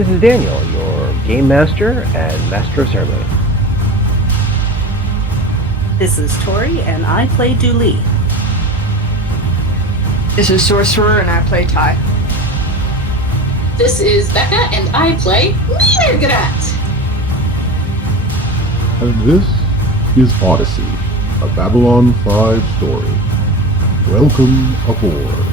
This is Daniel, your Game Master and Master of Ceremony. This is Tori, and I play Dooley. This is Sorcerer, and I play Ty. This is Becca, and I play mrrr'grr'rat. And this is Odyssey, a Babylon 5 story. Welcome aboard.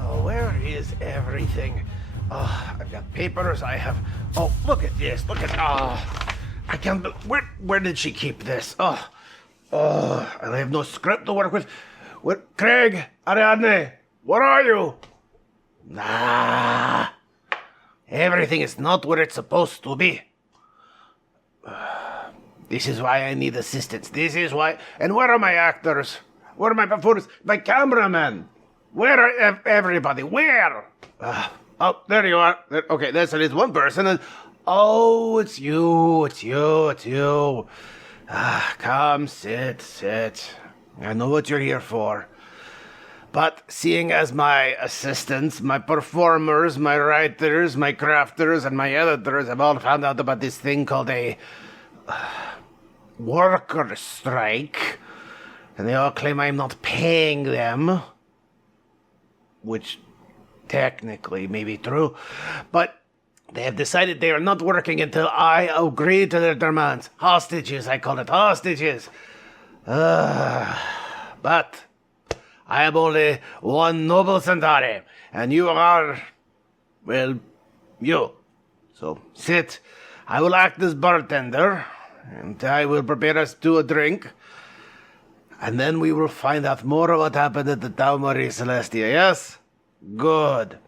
Oh, where is everything? Oh, I've got papers, I have... Oh, look at this, look at... Oh, I can't... Where did she keep this? Oh, I have no script to work with. What? Craig, Ariadne, where are you? Nah. Everything is not where it's supposed to be. This is why I need assistance. This is why... And where are my actors? Where are my performers? My cameramen? Where are everybody? Where? Oh, there you are. Okay, that's at least one person. And oh, it's you. Come, sit. I know what you're here for. But seeing as my assistants, my performers, my writers, my crafters, and my editors have all found out about this thing called a worker strike, and they all claim I'm not paying them, which technically may be true, but they have decided they are not working until I agree to their demands. Hostages, I call it, hostages. But I am only one noble Centauri, and you are, well, you. So sit. I will act as bartender, and I will prepare us to a drink, and then we will find out more of what happened at the Tau Marie Celestia, yes? Good.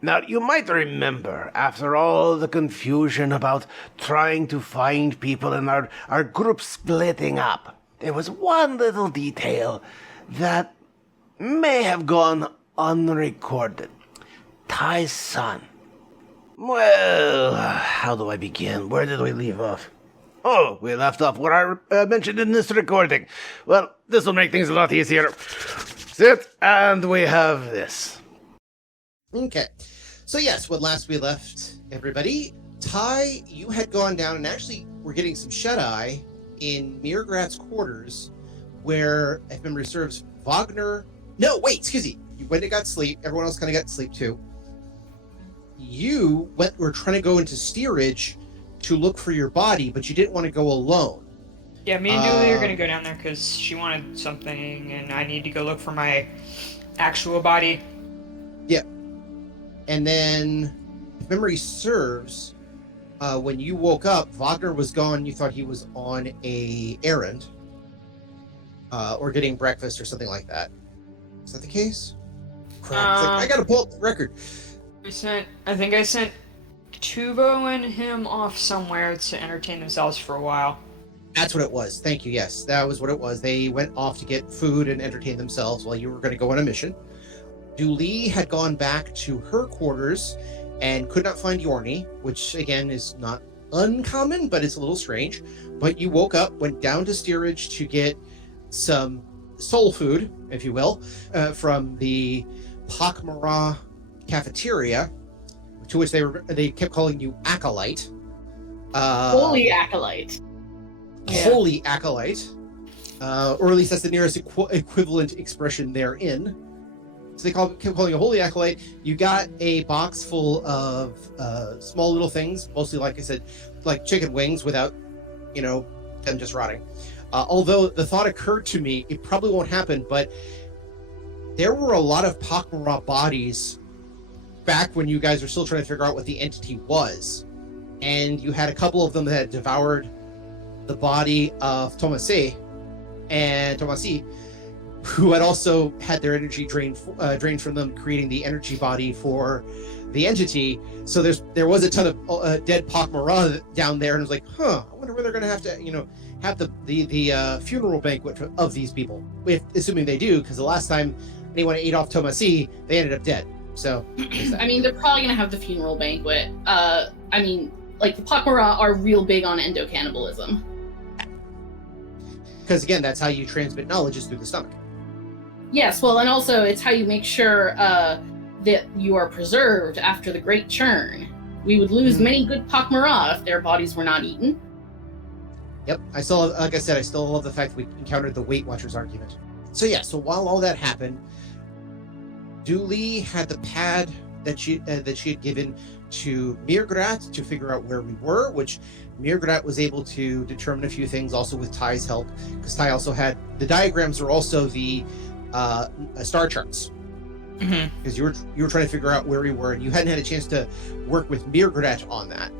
Now, you might remember, after all the confusion about trying to find people and our group splitting up, there was one little detail that may have gone unrecorded. Ty's son. Well, how do I begin? Where did we leave off? Oh, we left off where I mentioned in this recording. Well, this will make things a lot easier. Sit, and we have this. Okay. So yes, when last we left everybody, Ty, you had gone down and actually were getting some shut-eye in mrrr'grr'rat's quarters, where, if memory serves, Wagner... No, wait, excuse me. You went and got sleep. Everyone else kind of got sleep, too. You were trying to go into steerage to look for your body, but you didn't want to go alone. Yeah, me and Dooley are going to go down there because she wanted something, and I need to go look for my actual body. Yeah. And then, if memory serves, when you woke up, Wagner was gone. You thought he was on a errand, or getting breakfast or something like that. Is that the case? Crap. I gotta pull up the record. I think I sent Tuvo and him off somewhere to entertain themselves for a while. That's what it was. Thank you. Yes, that was what it was. They went off to get food and entertain themselves while you were going to go on a mission. Dooley had gone back to her quarters and could not find Yorni, which again is not uncommon, but it's a little strange. But you woke up, went down to steerage to get some soul food, if you will, from the pak'ma'ra cafeteria, to which they kept calling you acolyte. Holy acolyte. Holy acolyte. Or at least that's the nearest equivalent expression therein. So they kept calling you holy acolyte. You got a box full of small little things, mostly, like I said, like chicken wings without, them just rotting. Although the thought occurred to me, it probably won't happen, but there were a lot of pak'ma'ra bodies back when you guys were still trying to figure out what the entity was. And you had a couple of them that had devoured the body of Tomasi, who had also had their energy drained from them, creating the energy body for the entity. So there was a ton of dead pak'ma'ra down there, and I was like, I wonder where they're going to have to, have the funeral banquet of these people, assuming they do, because the last time anyone ate off Tomasi, they ended up dead. So, I mean, they're probably going to have the funeral banquet. The pak'ma'ra are real big on endocannibalism. Because again, that's how you transmit knowledge, is through the stomach. Yes, well, and also it's how you make sure that you are preserved after the Great Churn. We would lose many good pak'ma'ra if their bodies were not eaten. Yep, I still, like I said, I still love the fact that we encountered the Weight Watchers argument. So yeah, so while all that happened, Dooley had the pad that she had given to mrr'grr'rat to figure out where we were, which mrr'grr'rat was able to determine a few things, also with Ty's help, because Ty also had the diagrams are also the star charts, because you were trying to figure out where we were, and you hadn't had a chance to work with mrr'grr'rat on that.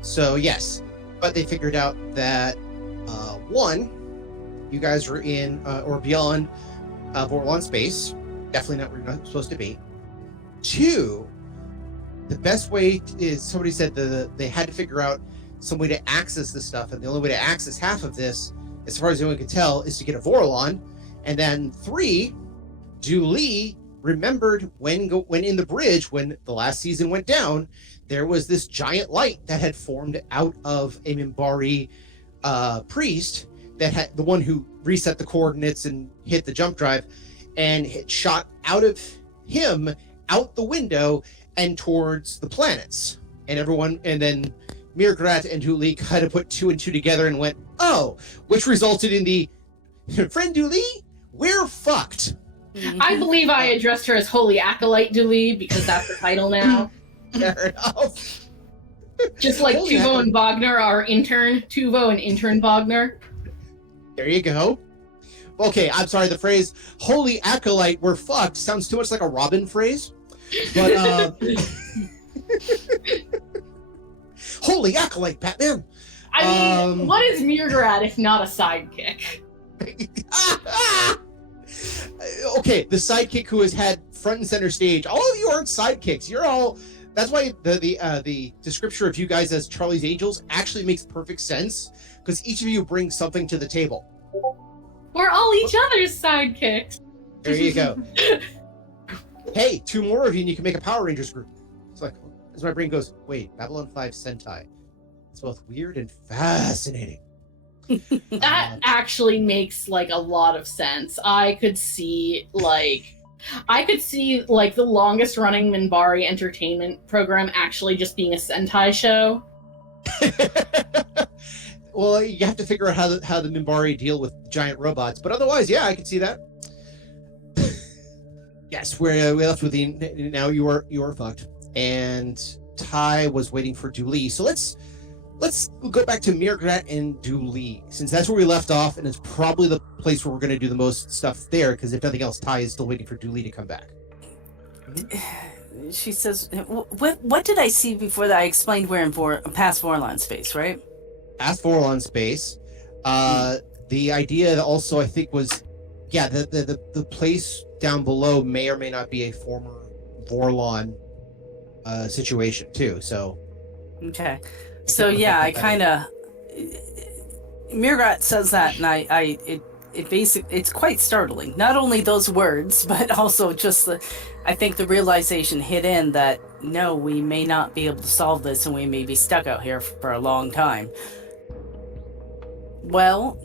So yes, but they figured out that one, you guys were in or beyond Vorlon space, definitely not where you're not supposed to be. Two, the best way is, somebody said they had to figure out some way to access this stuff, and the only way to access half of this, as far as anyone could tell, is to get a Vorlon. And then three, Dooley remembered when in the bridge, when the last season went down, there was this giant light that had formed out of a Minbari priest that had the one who reset the coordinates and hit the jump drive, and it shot out of him out the window and towards the planets. And everyone, and then mrr'grr'rat and Dooley kind of put two and two together and went, oh, which resulted in the friend Dooley, we're fucked. I believe I addressed her as Holy Acolyte Dooley because that's the title now. Fair enough. Just like Holy Tuvo Acolyte. and Wagner, our intern, Tuvo and intern Wagner. There you go. Okay, I'm sorry, the phrase Holy Acolyte, we're fucked sounds too much like a Robin phrase. But Holy Acolyte, Batman. I mean, what is mrr'grr'rat if not a sidekick? Okay, the sidekick who has had front and center stage. All of you aren't sidekicks. You're all. That's why the description of you guys as Charlie's Angels actually makes perfect sense, because each of you brings something to the table. We're all each other's sidekicks. There you go. Hey, two more of you and you can make a Power Rangers group. It's like, as my brain goes, wait, Babylon 5 Sentai. It's both weird and fascinating. That actually makes like a lot of sense. I could see like the longest running Minbari entertainment program actually just being a Sentai show. Well, you have to figure out how the Minbari deal with giant robots, but otherwise, yeah, I can see that. Yes, we left with the now you are fucked, and Ty was waiting for Dooley. So let's go back to mrr'grr'rat and Dooley, since that's where we left off, and it's probably the place where we're going to do the most stuff there. Because if nothing else, Ty is still waiting for Dooley to come back. She says, what did I see before that? I explained we're in past Vorlon space, right? Past Vorlon space. The idea also, I think, was, yeah, the place down below may or may not be a former Vorlon situation too. So okay, so yeah, I kind of mrr'grr'rat says that, and it's quite startling. Not only those words, but also just I think the realization hit in that no, we may not be able to solve this, and we may be stuck out here for a long time. Well,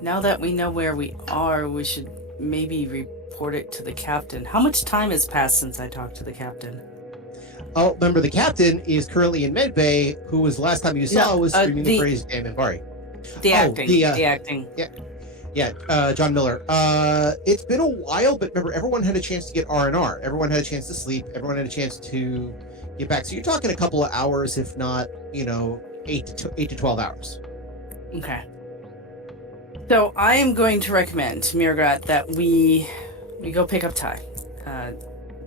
now that we know where we are, we should maybe report it to the captain. How much time has passed since I talked to the captain? Oh, remember, the captain is currently in Medbay, who was last time you saw was screaming the phrase "damn Minbari." The acting. Yeah, John Miller. It's been a while, but remember, everyone had a chance to get R&R. Everyone had a chance to sleep. Everyone had a chance to get back. So you're talking a couple of hours, if not, 8 to 12 hours. Okay. So I am going to recommend, mrr'grr'rat, that we go pick up Ty.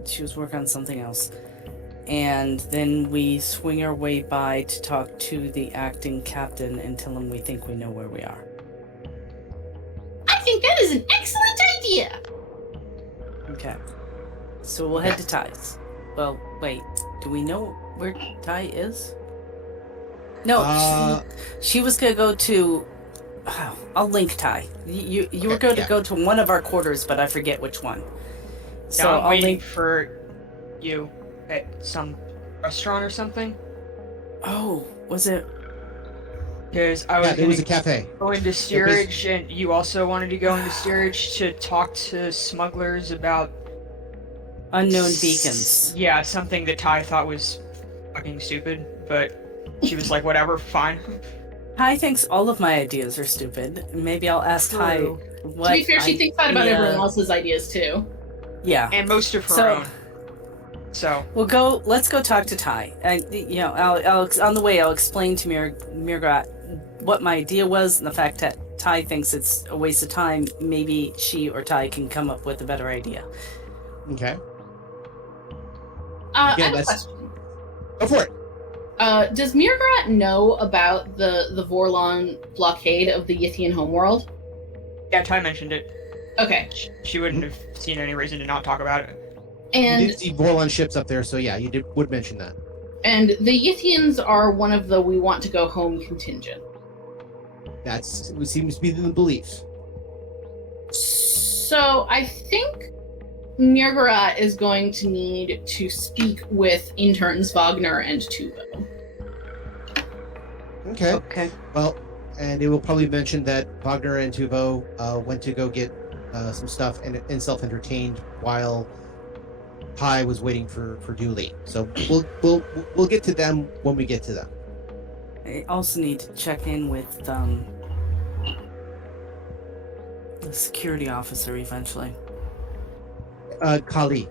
She was working on something else. And then we swing our way by to talk to the acting captain and tell him we think we know where we are. I think that is an excellent idea. Okay. So we'll head to Ty's. Well, wait. Do we know where Ty is? No, she was gonna go to... I'll link Ty. You were going to go to one of our quarters, but I forget which one. So I'm waiting for you at some restaurant or something. Oh, was it? Because I was Yeah, there was a cafe. go into steerage, and you also wanted to go into steerage to talk to smugglers about Unknown beacons. Yeah, something that Ty thought was fucking stupid, but she was like, whatever, fine. Ty thinks all of my ideas are stupid. Maybe I'll ask Ty True. what. To be fair, she thinks that about everyone else's ideas too. Yeah. And most of her So- own. So, Let's go talk to Ty. I'll on the way I'll explain to mrr'grr'rat what my idea was and the fact that Ty thinks it's a waste of time. Maybe she or Ty can come up with a better idea. Okay. I Again, have a that's- question. Go for it. Does mrr'grr'rat know about the Vorlon blockade of the Yithian homeworld? yeah, Ty mentioned it. Okay. She wouldn't have seen any reason to not talk about it. You And did see Vorlon ships up there, so yeah, would mention that. and the Yithians are one of the we want to go home contingent. That's what seems to be the belief. So I think mrr'grr'rat is going to need to speak with interns Wagner and Tuvo. Okay. Okay. Well, and it will probably mention that Wagner and Tuvo went to go get some stuff and self-entertained while Ty was waiting for Dooley. So we'll get to them when we get to them. I also need to check in with the security officer eventually, Kali.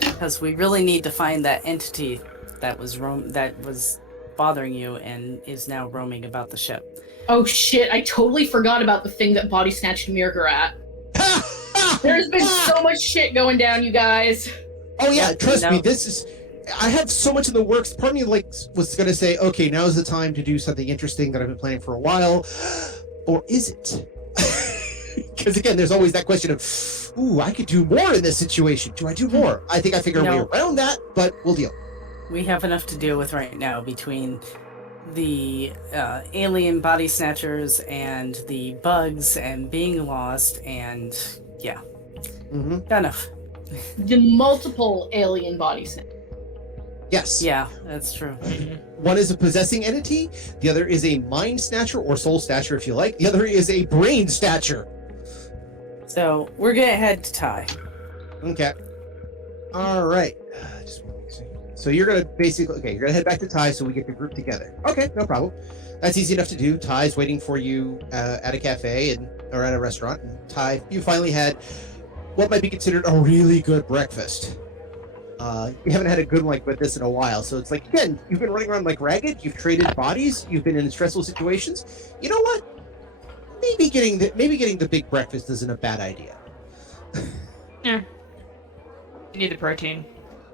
because we really need to find that entity that was bothering you and is now roaming about the ship. Oh shit, I totally forgot about the thing that body snatched mrr'grr'rat. There's been so much shit going down, you guys. Oh yeah, trust me, No. this is. I have so much in the works. Part of me was gonna say, okay, now is the time to do something interesting that I've been planning for a while, or is it? Because again, there's always that question of, ooh, I could do more in this situation. Do I do more? I think I figured a way No. around that, but we'll deal. We have enough to deal with right now between the alien body snatchers and the bugs and being lost, and yeah, Mm-hmm. enough. The multiple alien body snatchers. Yes. Yeah, that's true. One is a possessing entity. The other is a mind snatcher or soul snatcher, if you like. The other is a brain snatcher. So we're gonna head to Ty. Okay. All right. Just one second. So you're gonna you're gonna head back to Ty so we get the group together. Okay, no problem. That's easy enough to do. Ty's waiting for you at a cafe or at a restaurant. And Ty, you finally had what might be considered a really good breakfast. You haven't had a good one like this in a while, so it's like, again, you've been running around like ragged. You've traded bodies. You've been in stressful situations. You know what? Maybe getting the big breakfast isn't a bad idea. Yeah. You need the protein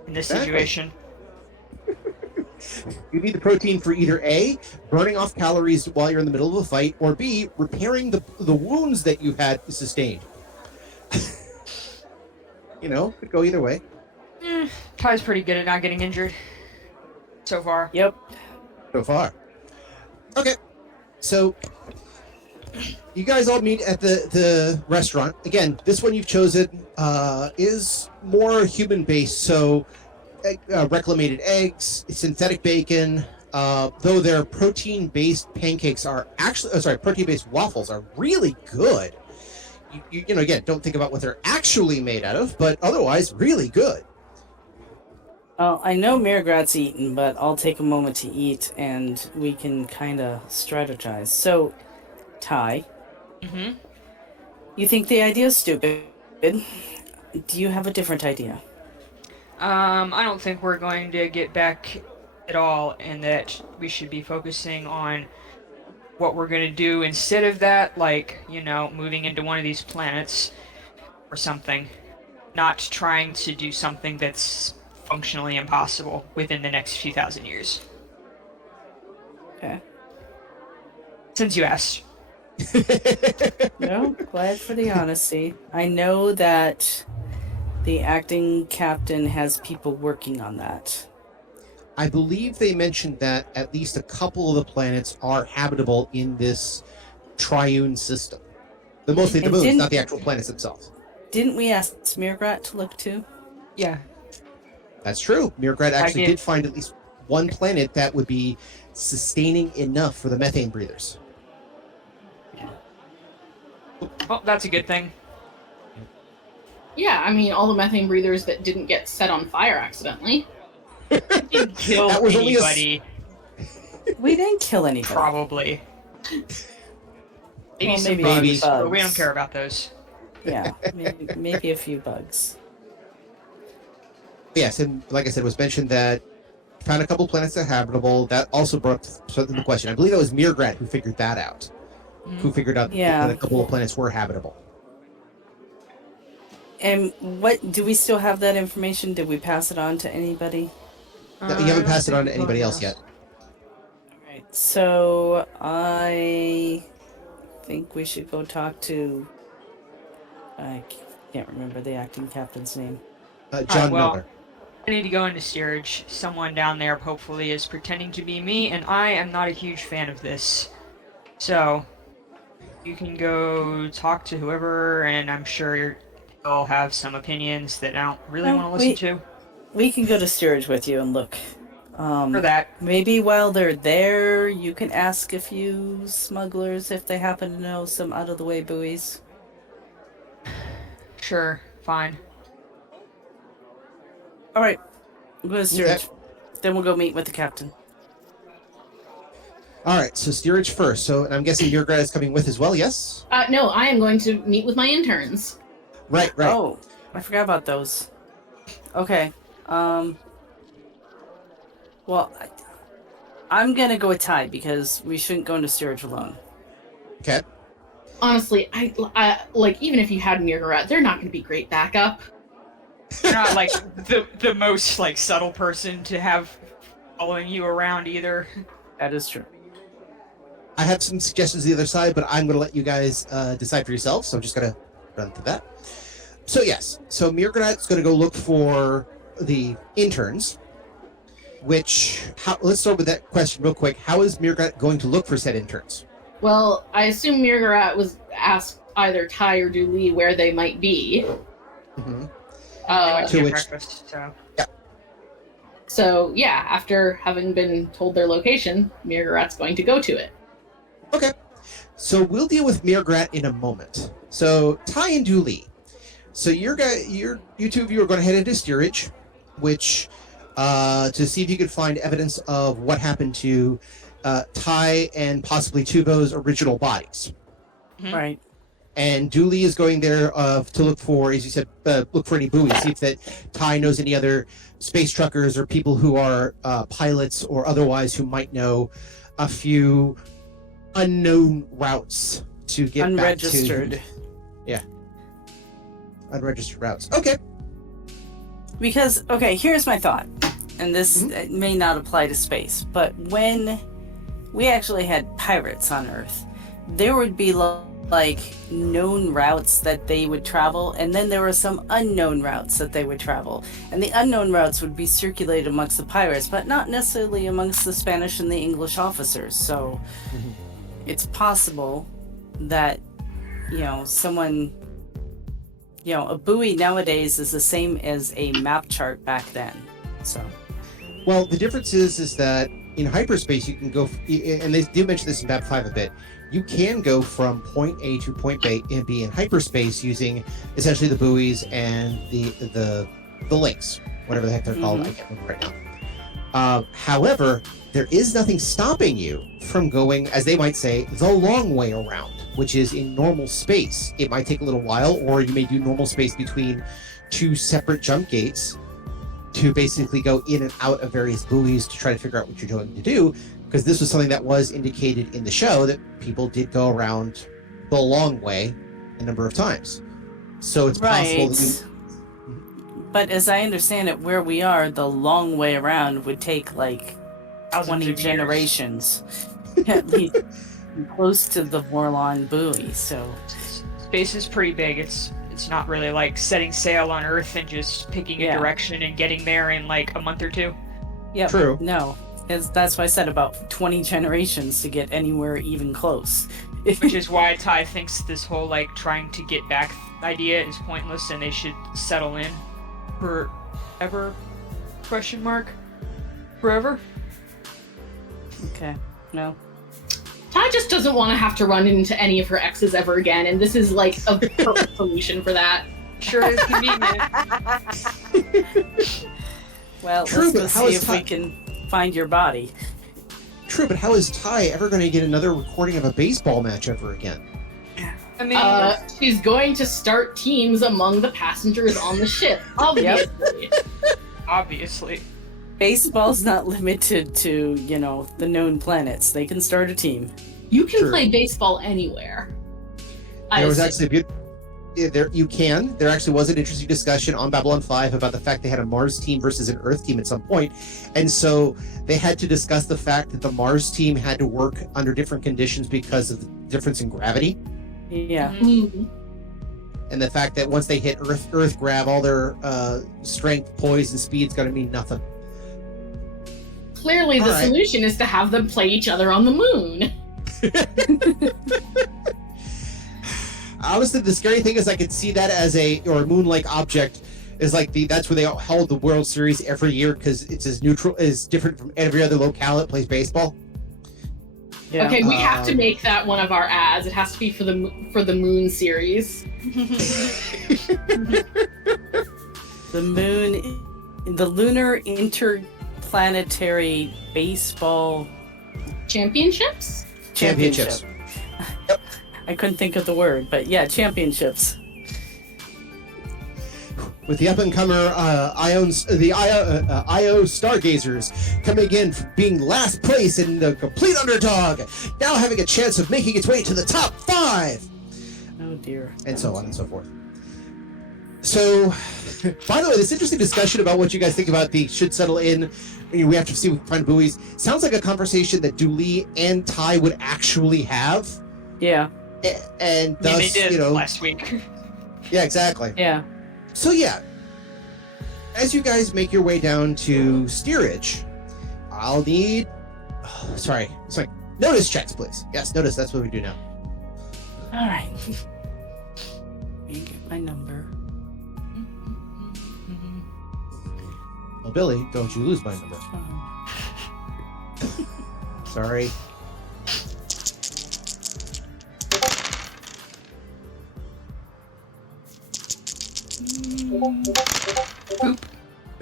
in this Exactly. situation. You need the protein for either A, burning off calories while you're in the middle of a fight, or B, repairing the wounds that you had sustained. Could go either way. Ty's pretty good at not getting injured. So far. Yep. So far. Okay. So you guys all meet at the restaurant. Again, this one you've chosen is more human-based, so reclamated eggs, synthetic bacon, though their protein-based pancakes are protein-based waffles are really good. You again, don't think about what they're actually made out of, but otherwise really good. Well, I know mrr'grr'rat's eaten, but I'll take a moment to eat, and we can kind of strategize. So, Ty, Mm-hmm. you think the idea is stupid. Do you have a different idea? I don't think we're going to get back at all, and that we should be focusing on what we're going to do instead of that, like, moving into one of these planets or something. Not trying to do something that's functionally impossible within the next few thousand years. Okay. Since you asked. No, glad for the honesty. I know that the acting captain has people working on that. I believe they mentioned that at least a couple of the planets are habitable in this triune system. Mostly the And moons, didn't- not the actual planets themselves. Didn't we ask mrr'grr'rat to look too? Yeah. That's true. mrr'grr'rat actually did. did find at least one planet that would be sustaining enough for the methane breathers. Well, that's a good thing. Yeah, I mean, all the methane breathers that didn't get set on fire accidentally. Didn't kill That was only a anybody, We didn't kill anybody. probably. Maybe Well, some maybe bugs, bugs. but we don't care about those. Yeah, maybe a few bugs. Yes, and like I said, it was mentioned that found a couple planets that are habitable. That also brought up something to question. I believe that was mrr'grr'rat who figured that out. Who figured out Yeah. that a couple of planets were habitable. And what do we still have that information? Did we pass it on to anybody? No, you haven't passed it on to anybody else yet. Alright, so I think we should go talk to I can't remember the acting captain's name. John well, Miller. I need to go into steerage. Someone down there hopefully is pretending to be me, and I am not a huge fan of this. So, you can go talk to whoever, and I'm sure they'll have some opinions that I don't really Well, want to listen to. We can go to steerage with you and look. For that. Maybe while they're there, you can ask a few smugglers if they happen to know some out-of-the-way buoys. Sure, fine. Alright, we'll go to steerage. Then we'll go meet with the captain. All right, so steerage first. So, and I'm guessing mrr'grr'rat is coming with as well. Yes. No, I am going to meet with my interns. Right. Oh, I forgot about those. Okay. Well, I'm gonna go with Ty because we shouldn't go into steerage alone. Okay. Honestly, I like even if you had mrr'grr'rat, they're not going to be great backup. You're not like the most like subtle person to have following you around either. That is true. I have some suggestions to the other side, but I'm going to let you guys decide for yourselves. So I'm just going to run through that. So yes, so mrr'grr'rat's going to go look for the interns. Let's start with that question real quick. How is mrr'grr'rat going to look for said interns? Well, I assume mrr'grr'rat was asked either Ty or Dooley where they might be. Mm-hmm. They went to To get which- breakfast, so. So yeah, after having been told their location, mrr'grr'rat's going to go to it. Okay. So we'll deal with mrr'grr'rat in a moment. So Ty and Dooley. So you two of you are going to head into steerage, which to see if you could find evidence of what happened to Ty and possibly Tuvo's original bodies. Mhm. Right. And Dooley is going there to look for, as you said, look for any buoys. See if that Ty knows any other space truckers or people who are pilots or otherwise who might know a few unknown routes to get Unregistered. back to. Yeah. Unregistered routes. Okay. Because, okay, here's my thought. And this may not apply to space, but when we actually had pirates on Earth, there would be like known routes that they would travel, and then there were some unknown routes that they would travel. And the unknown routes would be circulated amongst the pirates, but not necessarily amongst the Spanish and the English officers. So it's possible that, someone, a buoy nowadays is the same as a map chart back then. So. Well, the difference is that in hyperspace you can go, and they do mention this in Map 5 a bit. You can go from point A to point B in hyperspace using essentially the buoys and the links, whatever the heck they're called. I can't remember right now. However, there is nothing stopping you from going, as they might say, the long way around, which is in normal space. It might take a little while, or you may do normal space between two separate jump gates to basically go in and out of various buoys to try to figure out what you're going to do. Because this was something that was indicated in the show that people did go around the long way a number of times. So it's possible that But as I understand it, where we are, the long way around would take like Thousands 20 of years. generations. At least close to the Vorlon buoy, so. Space is pretty big. It's not really like setting sail on Earth and just picking a direction and getting there in like a month or two. Yeah. True. No. That's why I said about 20 generations to get anywhere even close. Which is why Ty thinks this whole like trying to get back idea is pointless and they should settle in forever? Question mark? Forever? Okay. No. Ty just doesn't want to have to run into any of her exes ever again, and this is like a perfect solution for that. Sure is convenient. Well, True, let's but go how see is if we can find your body. True, but how is Ty ever going to get another recording of a baseball match ever again? I mean, She's going to start teams among the passengers on the ship, obviously. obviously. Baseball's not limited to, the known planets. They can start a team. You can True. play baseball anywhere. There was assume. actually there actually was an interesting discussion on Babylon 5 about the fact they had a Mars team versus an Earth team at some point, and so they had to discuss the fact that the Mars team had to work under different conditions because of the difference in gravity, Yeah. Mhm. and the fact that once they hit Earth grab, all their strength, poise, and speed's going to mean nothing. Clearly, the All right. solution is to have them play each other on the moon. Honestly, the scary thing is I could see that as a moon-like object is like that's where they held the World Series every year because it's as different from every other locale that plays baseball. Yeah. Okay, we have to make that one of our ads. It has to be for the Moon series. The Lunar Interplanetary Baseball Championships? Championships. I couldn't think of the word, but yeah, championships. With the up-and-comer IO Stargazers coming in from being last place and the complete underdog, now having a chance of making its way to the top 5, Oh dear. and so on and so forth. So, by the way, this interesting discussion about what you guys think about the should settle in, we have to see if we can find buoys, sounds like a conversation that Dooley and Ty would actually have. Yeah. And Yeah, they thus, did last week. yeah, exactly. Yeah. So yeah, as you guys make your way down to steerage, I'll need. Oh, sorry, it's like notice checks, please. Yes, notice. That's what we do now. All right. Let me get my number. Well, Billy, don't you lose my number. Sorry.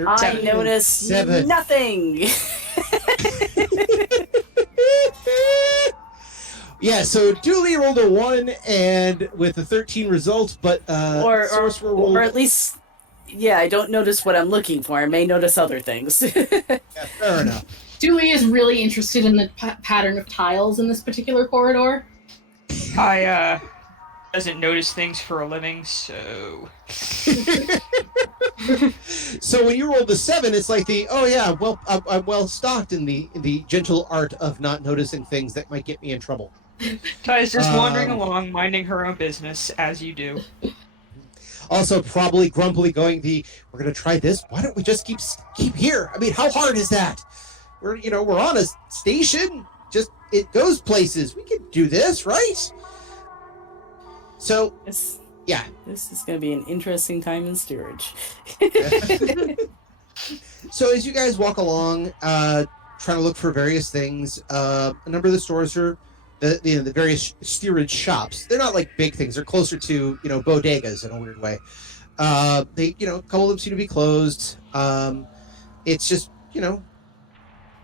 I notice Seven. nothing. Yeah, so Dooley rolled a 1 and with a 13 result, but Sorcerer rolled. or at least, yeah, I don't notice what I'm looking for. I may notice other things. Yeah, fair enough. Dewey is really interested in the pattern of tiles in this particular corridor. I doesn't notice things for a living, so So when you roll the 7, it's like I'm well stocked in the gentle art of not noticing things that might get me in trouble. Ty's just wandering along, minding her own business, as you do. Also, probably grumpily going, we're gonna try this. Why don't we just keep here? I mean, how hard is that? We're on a station. Just it goes places. We can do this, right? So yeah. This is going to be an interesting time in steerage. So as you guys walk along, trying to look for various things, a number of the stores are the various steerage shops. They're not like big things. They're closer to bodegas in a weird way. They a couple of them seem to be closed. It's just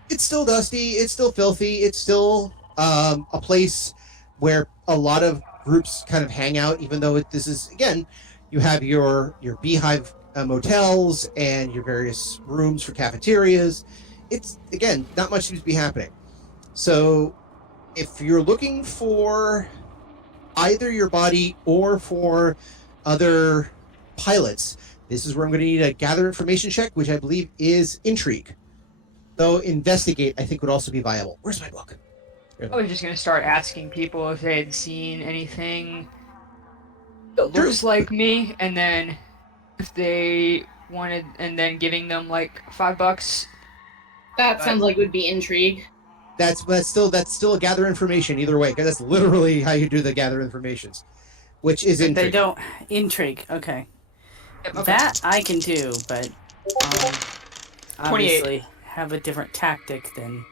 it's still dusty. It's still filthy. It's still a place where a lot of groups kind of hang out. Even though this is again, you have your beehive motels and your various rooms for cafeterias. It's again not much seems to be happening. So if you're looking for either your body or for other pilots, this is where I'm going to need a gather information check, which I believe is intrigue. Though investigate, I think, would also be viable. Where's my book? I was just gonna start asking people if they had seen anything that looks like me, and then if they wanted, and then giving them like $5. That sounds like it would be intrigue. That's still a gather information either way, because that's literally how you do the gather informations, which is They intrigue. don't intrigue. Okay. Okay. That I can do, but 28. obviously have a different tactic than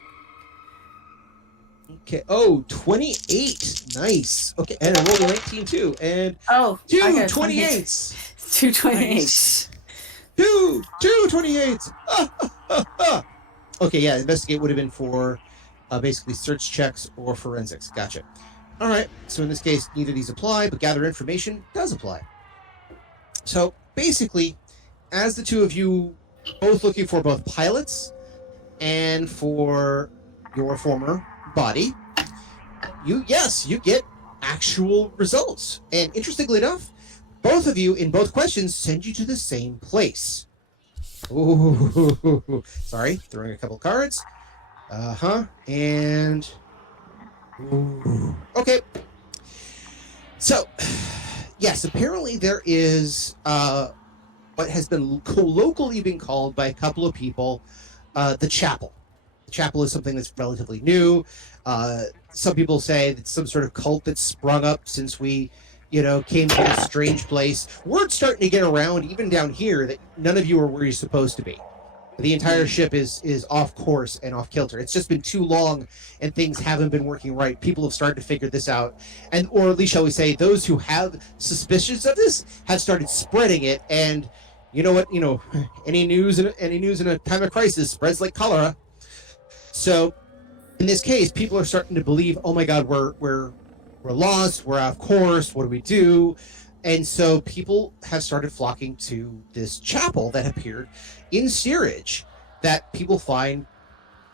Okay. Oh, 28. Nice. Okay, and I rolled a 19 too. And Oh, two I got 28s. 228. Two 28s. Okay, yeah, investigate would have been for basically search checks or forensics. Gotcha. All right, so in this case, neither of these apply, but gather information does apply. So basically, as the two of you both looking for both pilots and for your former body, you get actual results. And interestingly enough, both of you in both questions send you to the same place. Ooh, sorry, throwing a couple cards. And ooh. Okay. So, yes, apparently there is what has been colloquially been called by a couple of people the chapel. The chapel is something that's relatively new. Some people say it's some sort of cult that's sprung up since we, came to this strange place. Word's starting to get around, even down here, that none of you are where you're supposed to be. The entire ship is off course and off kilter. It's just been too long, and things haven't been working right. People have started to figure this out, or at least, shall we say, those who have suspicions of this have started spreading it. And you know what? Any news in a time of crisis spreads like cholera. So, in this case, people are starting to believe, oh my God, we're lost, we're off course. What do we do? And so people have started flocking to this chapel that appeared in steerage that people find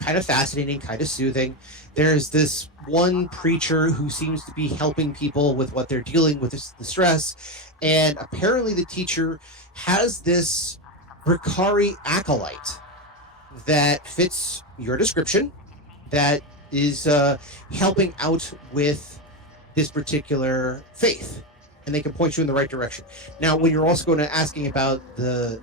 kind of fascinating, kind of soothing. There's this one preacher who seems to be helping people with what they're dealing with, the stress. And apparently the teacher has this Ricari acolyte that fits your description, that is helping out with this particular faith. And they can point you in the right direction. Now, when you're also going to asking about the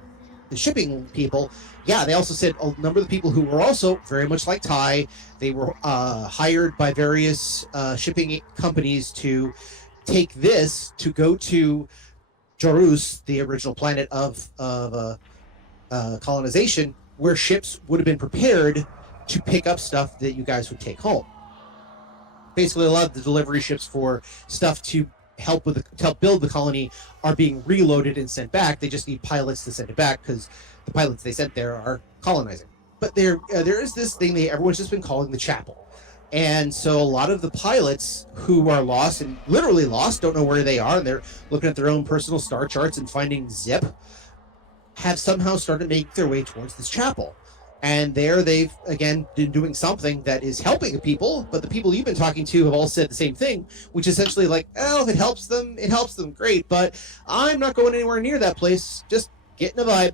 shipping people, yeah, they also said a number of the people who were also very much like Ty, they were hired by various shipping companies to take this to go to Jorus, the original planet of colonization, where ships would have been prepared to pick up stuff that you guys would take home. Basically, a lot of the delivery ships for stuff to help build the colony are being reloaded and sent back. They just need pilots to send it back because the pilots they sent there are colonizing. But there is this thing everyone's just been calling the chapel. And so a lot of the pilots who are lost, and literally lost, don't know where they are, and they're looking at their own personal star charts and finding zip, have somehow started making their way towards this chapel. And there they've, again, been doing something that is helping the people, but the people you've been talking to have all said the same thing, which is essentially like, oh, if it helps them, great, but I'm not going anywhere near that place, just getting a vibe.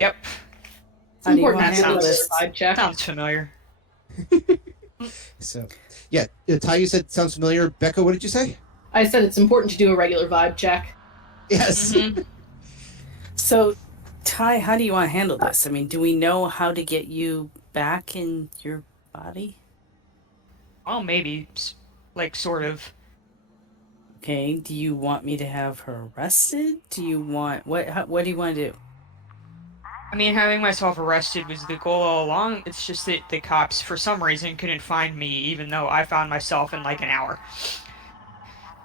Yep. It's important want to to have handle this vibe check. Sounds familiar. So, yeah, Ty, you said sounds familiar. Becca, what did you say? I said it's important to do a regular vibe check. Yes. Mm-hmm. So, Ty, how do you want to handle this? I mean, do we know how to get you back in your body? Well, maybe, sort of. Okay, do you want me to have her arrested? Do you want... What do you want to do? I mean, having myself arrested was the goal all along. It's just that the cops, for some reason, couldn't find me, even though I found myself in like an hour.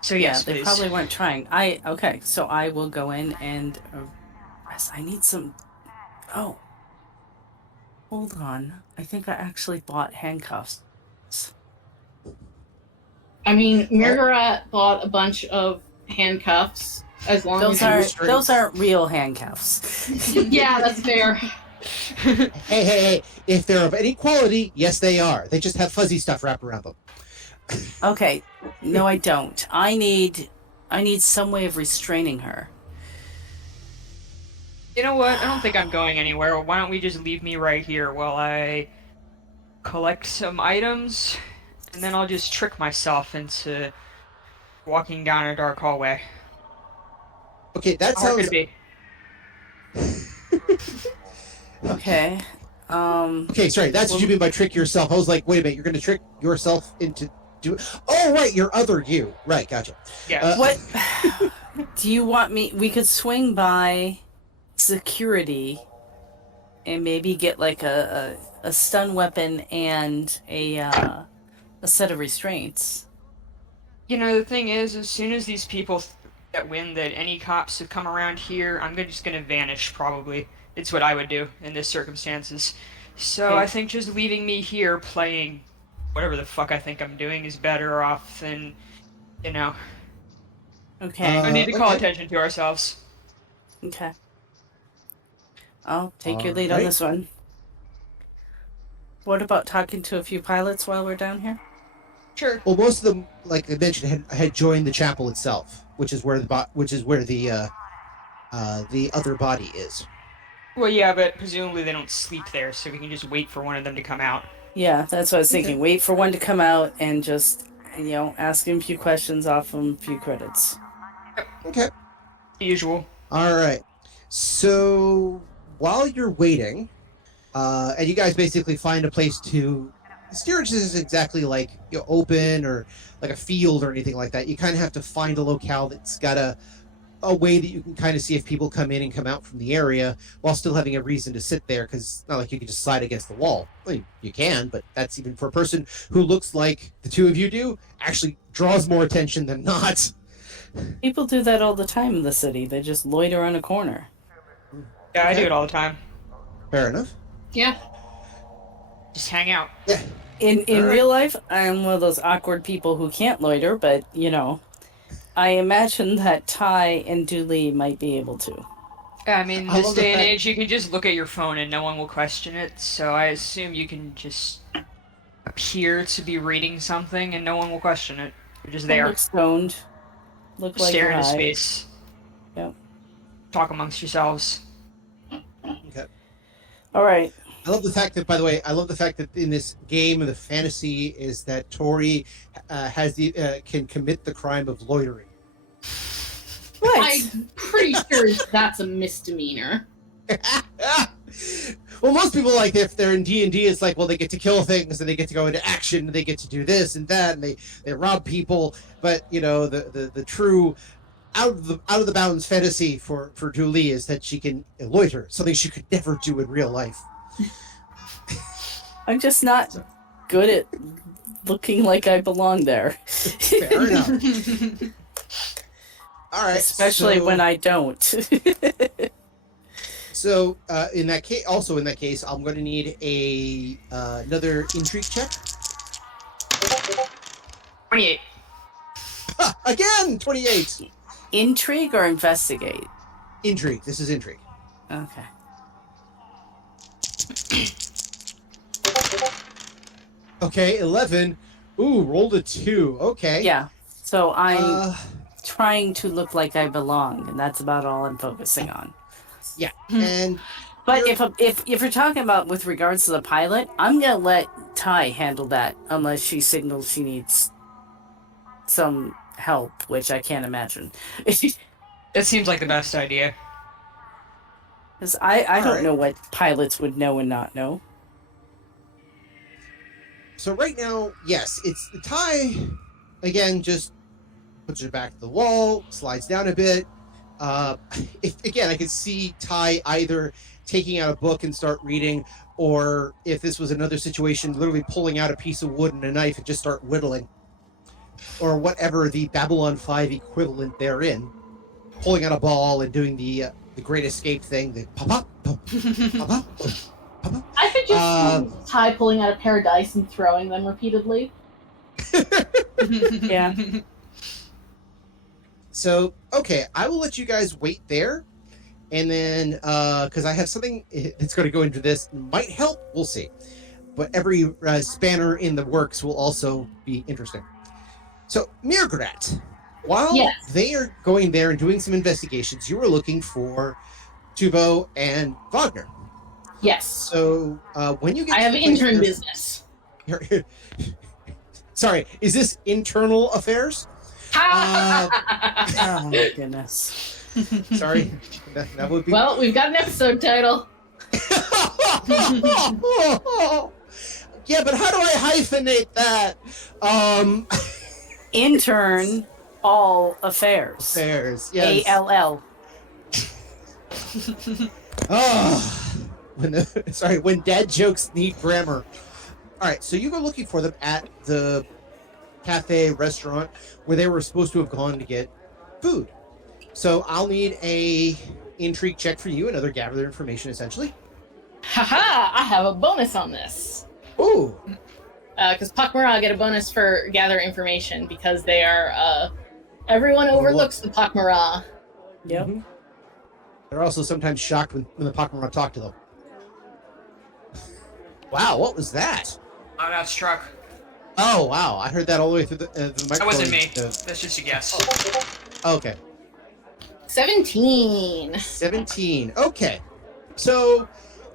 So yes, they please. probably weren't trying. Okay, so I will go in and arrest. I need some... Oh. Hold on. I think I actually bought handcuffs. I mean, mrr'grr'rat bought a bunch of handcuffs as long Those aren't real handcuffs. Yeah, that's fair. Hey, if they're of any quality, yes they are. They just have fuzzy stuff wrapped around them. Okay. No, I don't. I need some way of restraining her. You know what? I don't think I'm going anywhere. Why don't we just leave me right here while I collect some items, and then I'll just trick myself into walking down a dark hallway. Okay, that How hard sounds... could it be? Okay. Okay, sorry, that's what you mean by trick yourself. I was like, wait a minute, you're going to trick yourself into... Oh, right, your other you. Right, gotcha. Yeah. What do you want me... We could swing by security and maybe get like a a stun weapon and a set of restraints. You know, the thing is, as soon as these people get wind that any cops have come around here, I'm just gonna vanish, probably. It's what I would do in this circumstances. So Okay. I think just leaving me here playing whatever the fuck I think I'm doing is better off than, you know, Okay. we need to call okay. attention to ourselves. Okay. I'll take your lead Alright. on this one. What about talking to a few pilots while we're down here? Sure. Well, most of them, like I mentioned, had joined the chapel itself, which is where the other body is. Well, yeah, but presumably they don't sleep there, so we can just wait for one of them to come out. Yeah, that's what I was thinking. Okay. Wait for one to come out and just, ask him a few questions, off him a few credits. Okay. Usual. All right. So while you're waiting, and you guys basically find a place to. Steerage isn't exactly like open or like a field or anything like that. You kind of have to find a locale that's got a way that you can kind of see if people come in and come out from the area while still having a reason to sit there, because it's not like you can just slide against the wall. Well, you can, but that's even for a person who looks like the two of you do, actually draws more attention than not. People do that all the time in the city. They just loiter on a corner. Yeah, I do it all the time. Fair enough. Yeah. Just hang out. Yeah. In Alright. real life, I'm one of those awkward people who can't loiter, but, I imagine that Ty and Dooley might be able to. Yeah, I mean, I this love the day and fact- age, you can just look at your phone and no one will question it, so I assume you can just appear to be reading something and no one will question it. You're just there, Look stoned. Look like stare you're into high. space. Yep. Talk amongst yourselves. Okay. All right. I love the fact that, by the way, in this game, the fantasy is that Tori can commit the crime of loitering. Right. I'm pretty sure that's a misdemeanor. Well, most people, like, if they're in D&D, it's like, well, they get to kill things and they get to go into action and they get to do this and that and they rob people. But the true out of the bounds fantasy for Julie is that she can loiter, something she could never do in real life. I'm just not good at looking like I belong there. Fair enough. All right. Especially when I don't. So in that case, I'm going to need another intrigue check. 28. Again, 28. Intrigue or investigate? Intrigue. This is intrigue. Okay. Okay, 11. Ooh, rolled a 2. Okay. Yeah. So I'm Uh, trying to look like I belong, and that's about all I'm focusing on. yeah. And But You're- if you're talking about with regards to the pilot, I'm gonna let Ty handle that unless she signals she needs some help, which I can't imagine. That seems like the best idea. Because I don't Alright. know what pilots would know and not know. so right now, yes, it's the tie. Again, just puts her back to the wall, slides down a bit. If again, I could see Ty either taking out a book and start reading, or if this was another situation, literally pulling out a piece of wood and a knife and just start whittling, or whatever the Babylon 5 equivalent therein, pulling out a ball and doing the Great Escape thing, the pop pop pop pop. I could just see Ty pulling out a pair of dice and throwing them repeatedly. Yeah. So, okay, I will let you guys wait there. And then, because I have something that's going to go into this, might help, we'll see. But every spanner in the works will also be interesting. So, mrr'r'grr'rat, while Yes. they are going there and doing some investigations, you are looking for Tuvo and Wagner. Yes. So, when you get I to have the place intern where- business. Sorry, is this internal affairs? Oh my goodness. Sorry, that would be. Well, we've got an episode title. Yeah, but how do I hyphenate that? Intern all affairs. Affairs. Yes. ALL. Oh, when dad jokes need grammar. All right, so you go looking for them at the cafe restaurant where they were supposed to have gone to get food. So I'll need a intrigue check for you, another gather information essentially. Haha! I have a bonus on this. Ooh. Because pak'ma'ra get a bonus for gather information because they are. Everyone overlooks the pak'ma'ra. Yep. Mm-hmm. They're also sometimes shocked when the pak'ma'ra talk to them. Wow, what was that? I got struck. Oh wow, I heard that all the way through the microphone. That wasn't me. That's just a guess. Okay. 17. 17. Okay. So,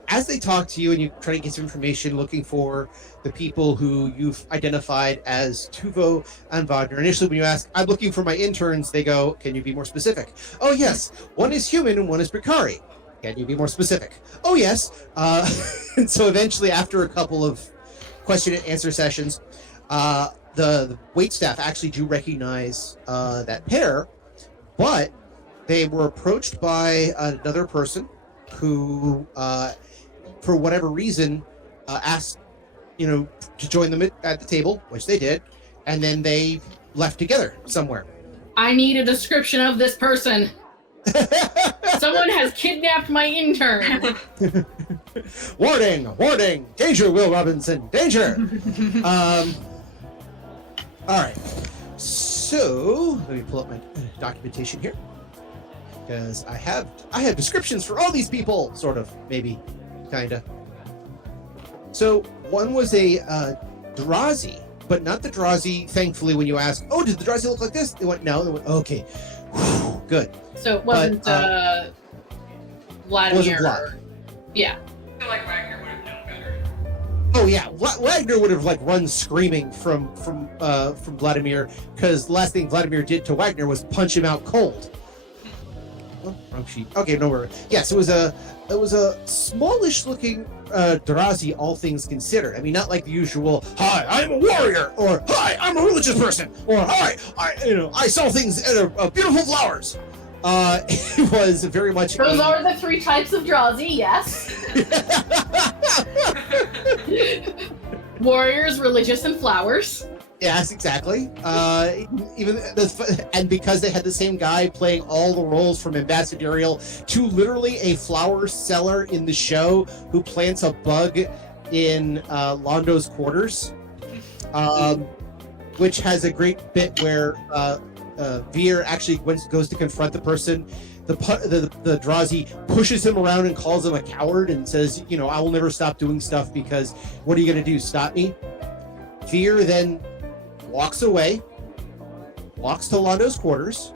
as they talk to you and you try to get some information looking for the people who you've identified as Tuvo and Wagner, initially when you ask, I'm looking for my interns, they go, can you be more specific? Oh, yes. One is human and one is Picari. Can you be more specific? Oh, yes. And so eventually, after a couple of question and answer sessions, the waitstaff actually do recognize that pair, but they were approached by another person who, for whatever reason, asked, to join them at the table, which they did, and then they left together somewhere. I need a description of this person. Someone has kidnapped my intern. Warning! Danger, Will Robinson! Danger! All right. So let me pull up my documentation here, because I have descriptions for all these people, sort of, maybe, kinda. So one was a Drazi, but not the Drazi. Thankfully, when you ask, "Oh, did the Drazi look like this?" They went, "No." They went, "Okay, whew, good." So it wasn't Vladimir. Wasn't Vlad. Yeah. I feel like Wagner would have known better. Oh yeah, Wagner would have run screaming from Vladimir, because the last thing Vladimir did to Wagner was punch him out cold. Oh, wrong sheet. Okay, no worries. Yes, it was a smallish looking Drazi, all things considered. I mean, not like the usual, "Hi, I'm a warrior," or "Hi, I'm a religious person," or "Hi, I sell things beautiful flowers." It was very much. Those are the 3 types of Drazi, yes. Warriors, religious, and flowers. Yes, exactly. And because they had the same guy playing all the roles from ambassadorial to literally a flower seller in the show who plants a bug in Londo's quarters, which has a great bit where Veer actually goes to confront the person. The Drazi pushes him around and calls him a coward and says, "I will never stop doing stuff because what are you going to do? Stop me?" Veer then walks away, walks to Londo's quarters,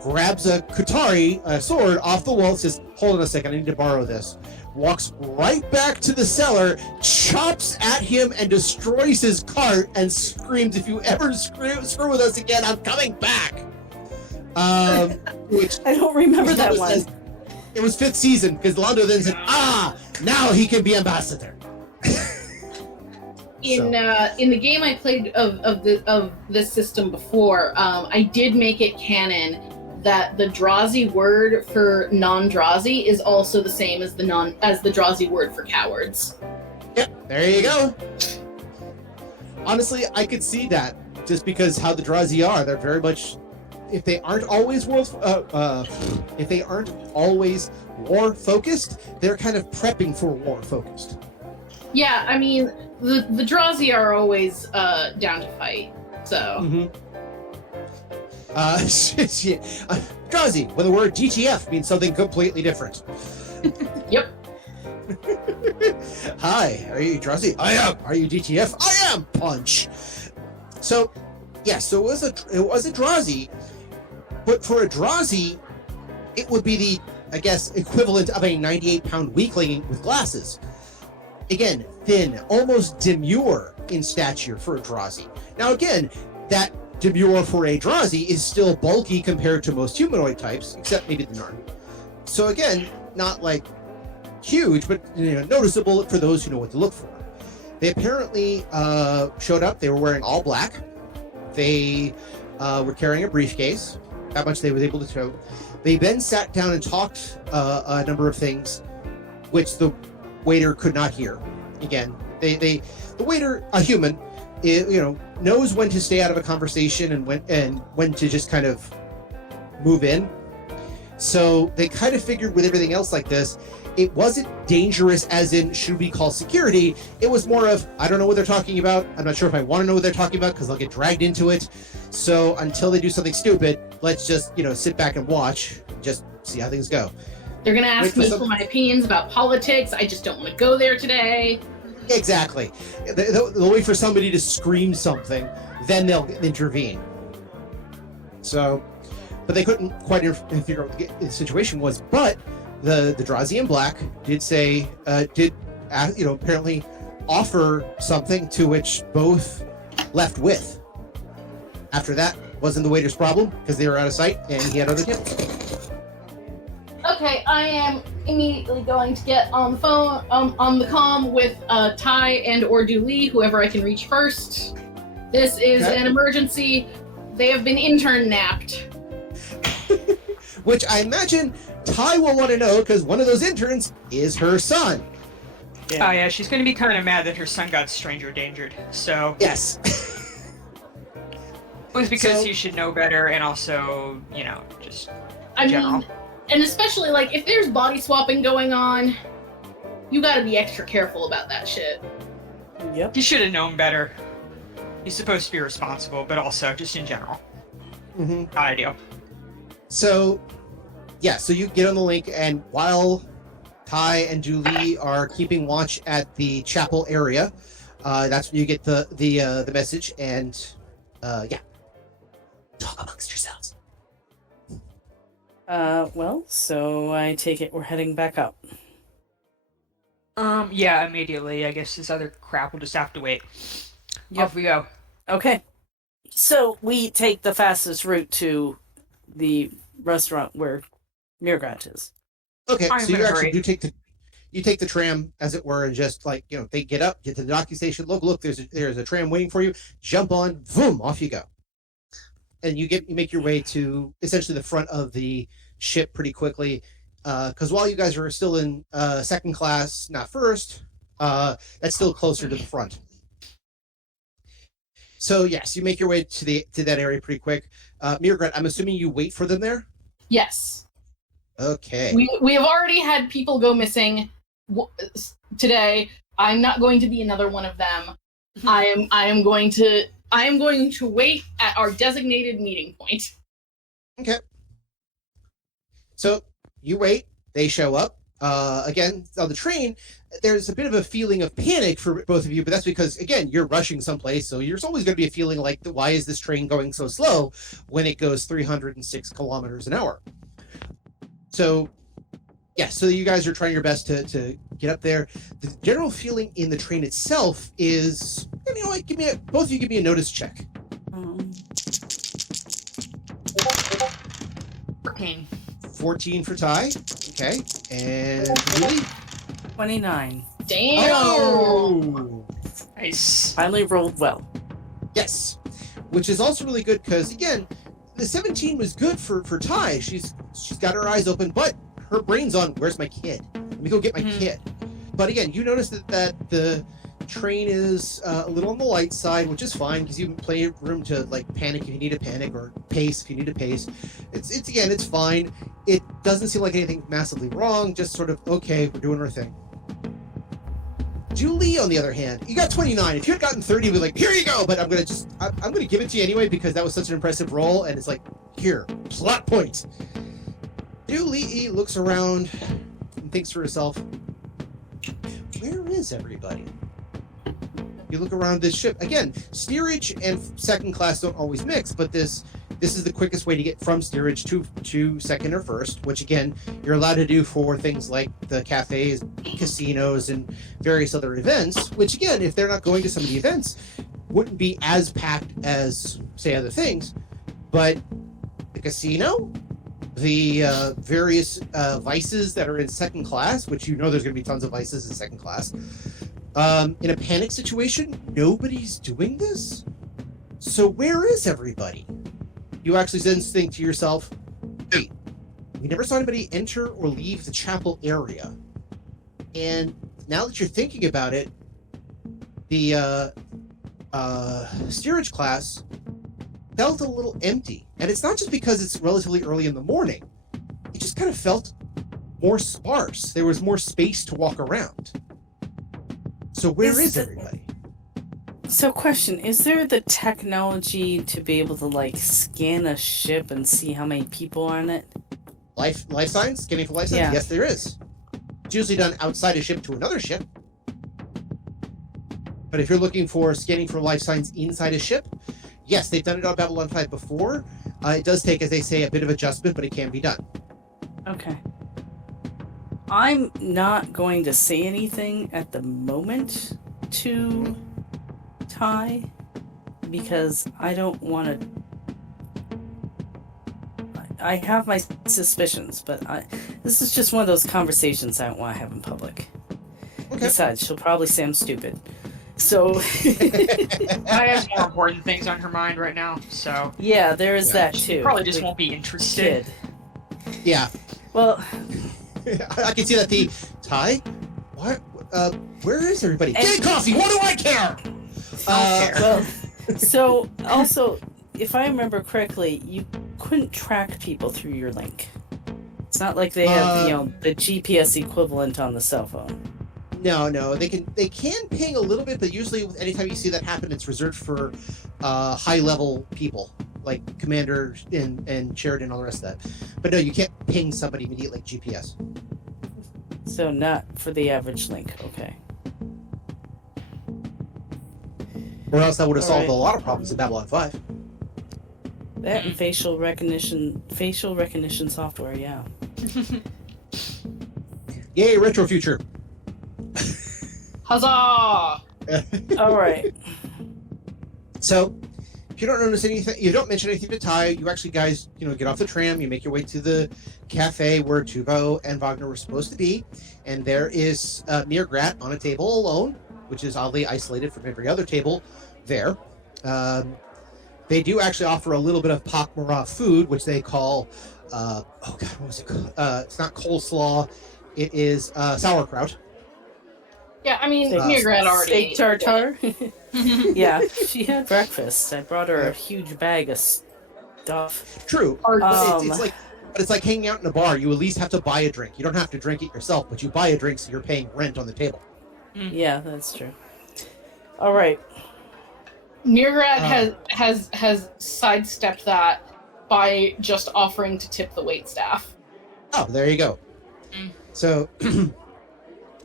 grabs a Kutari, a sword, off the wall, says, "Hold on a second, I need to borrow this." Walks right back to the cellar, chops at him and destroys his cart, and screams, "If you ever screw with us again, I'm coming back." Which I don't remember that one. Says, it was 5th season, because Londo then said, now he can be ambassador. In the game I played of this system before, I did make it canon that the Drazi word for non-Drazi is also the same as the Drazi word for cowards. Yep, there you go. Honestly, I could see that just because how the Drazi are. They're very much, if they aren't always war focused, they're kind of prepping for war focused. Yeah, I mean, the Drazi are always down to fight, so. Mm-hmm. Drazi, when the word GTF means something completely different. Yep. Hi, are you Drazi? I am. Are you GTF? I am. Punch. So, yes, so it was a Drazi, but for a Drazi, it would be the, I guess, equivalent of a 98-pound weakling with glasses. Again, thin, almost demure in stature for a Drazi. Now again, that demure for a Drazi is still bulky compared to most humanoid types, except maybe the Narn. So again, not like huge, but noticeable for those who know what to look for. They apparently showed up. They were wearing all black. They were carrying a briefcase. That much they were able to show. They then sat down and talked a number of things, which the waiter could not hear. Again, the waiter, a human, knows when to stay out of a conversation and when to just kind of move in. So they kind of figured with everything else like this, it wasn't dangerous as in should we call security. It was more of, I don't know what they're talking about. I'm not sure if I want to know what they're talking about because I'll get dragged into it. So until they do something stupid, let's just, sit back and watch, just see how things go. They're going to ask me for my opinions about politics. I just don't want to go there today. Exactly. They'll wait for somebody to scream something, then they'll intervene. So, but they couldn't quite figure out what the situation was. But the Drazi in Black did say, apparently offer something, to which both left with. After that, wasn't the waiter's problem because they were out of sight and he had other tips. Okay, I am immediately going to get on the phone, on the comm with Ty and or Dooley, whoever I can reach first. This is an emergency. They have been intern napped. Which I imagine Ty will want to know because one of those interns is her son. Yeah. Oh yeah, she's going to be kind of mad that her son got stranger endangered. So yes. It was because you should know better, and also, just general. And especially, if there's body swapping going on, you gotta be extra careful about that shit. Yep. He should have known better. He's supposed to be responsible, but also, just in general. Mm-hmm. Not ideal. So you get on the link, and while Ty and Julie are keeping watch at the chapel area, that's when you get the message, and, talk amongst yourselves. So I take it we're heading back up. Yeah, immediately. I guess this other crap will just have to wait. Yep. Off we go. Okay. So we take the fastest route to the restaurant where mrr'grr'rat is. Okay, so you actually do take the tram, as it were, and just they get up, get to the docking station. Look, there's a tram waiting for you. Jump on, boom, off you go. And you make your way to essentially the front of the ship pretty quickly, because while you guys are still in second class, not first, that's still closer to the front. So yes, you make your way to that area pretty quick. mrr'grr'rat, I'm assuming you wait for them there? Yes. Okay. We have already had people go missing today. I'm not going to be another one of them. I am going to wait at our designated meeting point. Okay. So you wait. They show up. Again, on the train, there's a bit of a feeling of panic for both of you, but that's because, again, you're rushing someplace, so there's always going to be a feeling like, why is this train going so slow when it goes 306 kilometers an hour? So, so you guys are trying your best to get up there. The general feeling in the train itself is, both of you give me a notice check. 14 for Ty. Okay. And Julie? 29. Damn! Oh! Nice. Finally rolled well. Yes. Which is also really good because, again, the 17 was good for Ty. She's got her eyes open, but her brain's on, where's my kid? Let me go get my kid. But again, you notice that the train is a little on the light side, which is fine because you have plenty of room to panic if you need to panic, or pace if you need to pace. It's fine. It doesn't seem like anything massively wrong. Just sort of, okay, we're doing our thing. Julie, on the other hand, you got 29. If you had gotten 30, you'd be like, here you go. But I'm gonna give it to you anyway because that was such an impressive roll, and it's like, here, plot point. Julie looks around and thinks to herself, where is everybody? You look around this ship. Again, steerage and second class don't always mix, but this is the quickest way to get from steerage to second or first, which again, you're allowed to do for things like the cafes, casinos, and various other events, which again, if they're not going to some of the events, wouldn't be as packed as, say, other things. But the casino, the various vices that are in second class, which there's going to be tons of vices in second class. In a panic situation, nobody's doing this. So where is everybody? You actually then think to yourself, wait, we never saw anybody enter or leave the chapel area. And now that you're thinking about it, the steerage class felt a little empty. And it's not just because it's relatively early in the morning. It just kind of felt more sparse. There was more space to walk around. So where is everybody? So question, is there the technology to be able to like scan a ship and see how many people are on it? Life signs? Scanning for life signs? Yeah. Yes, there is. It's usually done outside a ship to another ship. But if you're looking for scanning for life signs inside a ship, yes, they've done it on Babylon 5 before. It does take, as they say, a bit of adjustment, but it can be done. Okay. I'm not going to say anything at the moment to Ty because I don't want to. I have my suspicions, but this is just one of those conversations I don't want to have in public. Okay. Besides, she'll probably say I'm stupid. So. I have more important things on her mind right now, so. Yeah, there is that She too. probably just The won't be interested. kid. Yeah. Well. I can see that the Ty. What? Where is everybody? Get coffee. What do I care? Well, so also, if I remember correctly, you couldn't track people through your link. It's not like they have, the GPS equivalent on the cell phone. No, they can ping a little bit, but usually anytime you see that happen, it's reserved for high level people like Commander and Sheridan and all the rest of that. But no, you can't ping somebody immediately like GPS. So not for the average link, okay. Or else that would have solved Alright. a lot of problems in Babylon 5. That and facial recognition software, yeah. Yay, retro future. Huzzah! All right. So, if you don't notice anything, you don't mention anything to Ty, you actually guys, get off the tram, you make your way to the cafe where Tuvo and Wagner were supposed to be, and there is mrr'grr'rat on a table alone, which is oddly isolated from every other table there. They do actually offer a little bit of pak'ma'ra food, which they call, what was it called? It's not coleslaw, it is sauerkraut. Yeah, I mean, Steak- mrr'grr'rat already. Steak tartare? Yeah, she had breakfast. I brought her a huge bag of stuff. True, Or- but it's like hanging out in a bar. You at least have to buy a drink. You don't have to drink it yourself, but you buy a drink, so you're paying rent on the table. Yeah, that's true. All right. mrr'grr'rat has sidestepped that by just offering to tip the waitstaff. Oh, there you go. So,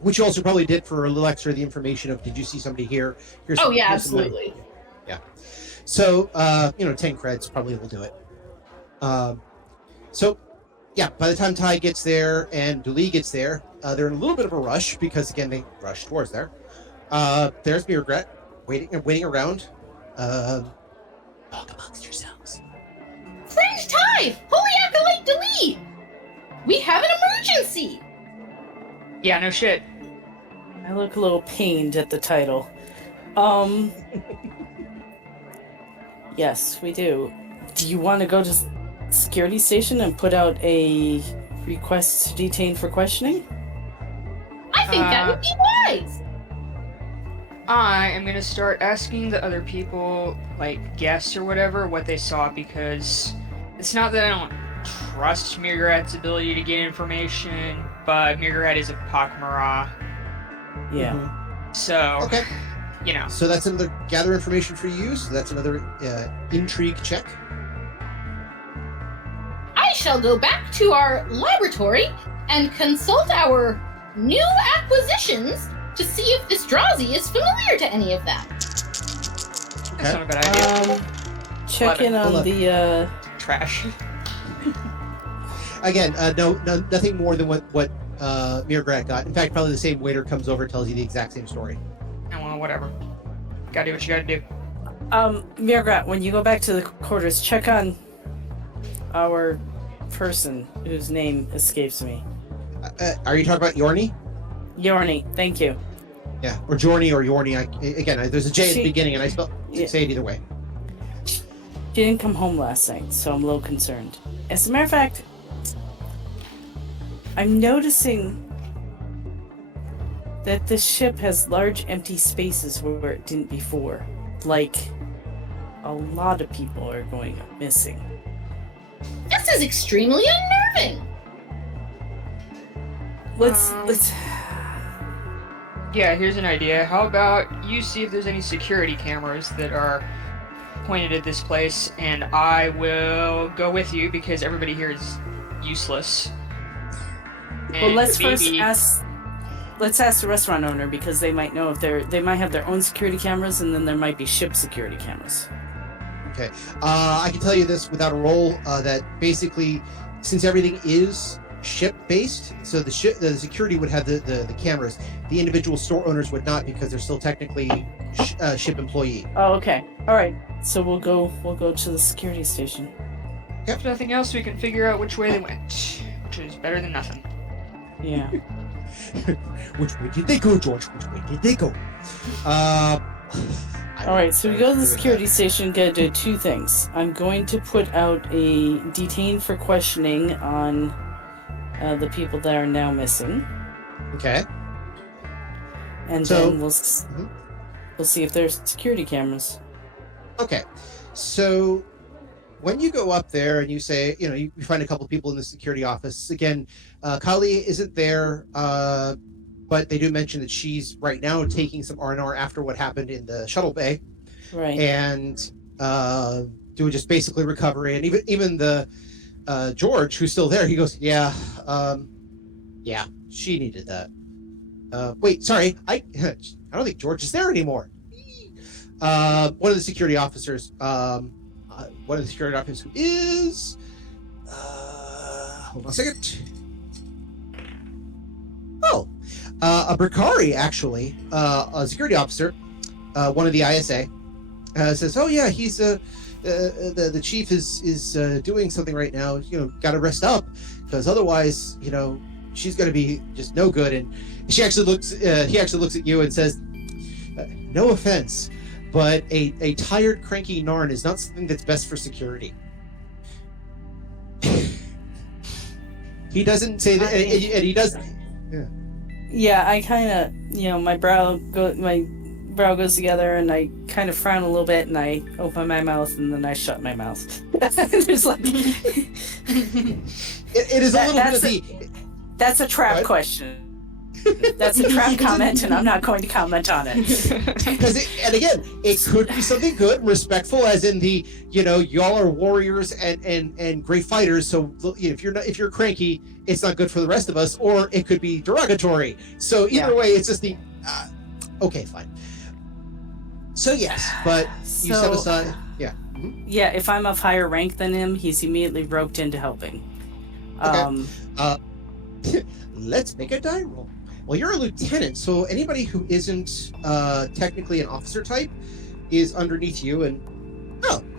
which you also probably did for a little extra of the information of, did you see somebody here? Here's Oh yeah, here's some money. absolutely. Yeah. So, 10 creds probably will do it. So, yeah, by the time Ty gets there and Dooley gets there, they're in a little bit of a rush because, again, they rush towards there. There's mrr'grr'rat waiting around. Talk amongst yourselves. Friend Ty! Holy Acolyte Dooley! We have an emergency! Yeah, no shit. I look a little pained at the title. Yes, we do. Do you want to go to security station and put out a request to detain for questioning? I think that would be wise! I am gonna start asking the other people, like guests or whatever, what they saw, because it's not that I don't trust mrr'grrat's ability to get information, but mrr'grrat is a pak'ma'ra, Yeah. so Okay. you know. So that's another gather information for you. So that's another intrigue check. I shall go back to our laboratory and consult our new acquisitions to see if this Drazi is familiar to any of them. That's not a bad idea. Check in on 11. the Trash. Again, no, nothing more than what mrr'grr'rat got. In fact, probably the same waiter comes over and tells you the exact same story. Oh, well, whatever. Gotta do what you gotta do. mrr'grr'rat, when you go back to the quarters, check on our person whose name escapes me. Are you talking about Yorni? Yorni, thank you. Yeah, or Jorni or Yorni. Again, there's a J at the She- beginning, and I Yeah. say it either way. She didn't come home last night, so I'm a little concerned. As a matter of fact, I'm noticing that this ship has large empty spaces where it didn't before. Like, a lot of people are going missing. This is extremely unnerving. Let's Yeah, here's an idea. How about you see if there's any security cameras that are pointed at this place, and I will go with you because everybody here is useless. Well, And let's first maybe- ask. Let's ask the restaurant owner because they might know if they might have their own security cameras, and then there might be ship security cameras. Okay. I can tell you this without a roll, that basically, since everything is ship-based, so the security would have the cameras. The individual store owners would not because they're still technically ship employee. Oh, okay. All right. So we'll go to the security station. If nothing else, we can figure out which way they went, which is better than nothing. Yeah. Which way did they go, George? Which way did they go? All right. So we go to the security station. Gonna do two things. I'm going to put out a detain for questioning on the people that are now missing, Okay. and So- then we'll see if there's security cameras. Okay. So when you go up there and you say, you find a couple people in the security office. Again, Kali isn't there, but they do mention that she's right now taking some R&R after what happened in the shuttle bay, Right. and doing just basically recovery. And even the George, who's still there, he goes, yeah, she needed that. Wait, sorry, I don't think George is there anymore. One of the security officers, who is, hold on a second. Oh, a Bricari, actually, a security officer, one of the ISA, says, oh yeah, he's, the chief is doing something right now, gotta rest up, because otherwise, she's gonna be just no good. And he actually looks at you and says, no offense, but a tired, cranky Narn is not something that's best for security. He doesn't say that, and he does. Yeah, I kind of, my brow goes together, and I kind of frown a little bit, and I open my mouth, and then I shut my mouth. There's like, It is a little bit of the. That's a trap question. That's a trap comment, and I'm not going to comment on it. Because and again, it could be something good, respectful, as in the y'all are warriors and great fighters. So if you're cranky, it's not good for the rest of us. Or it could be derogatory. So either way, it's just the okay, fine. So yes, but you set aside, yeah. Mm-hmm. Yeah, if I'm of higher rank than him, he's immediately roped into helping. Okay. Let's make a die roll. Well, you're a lieutenant, so anybody who isn't technically an officer type is underneath you. And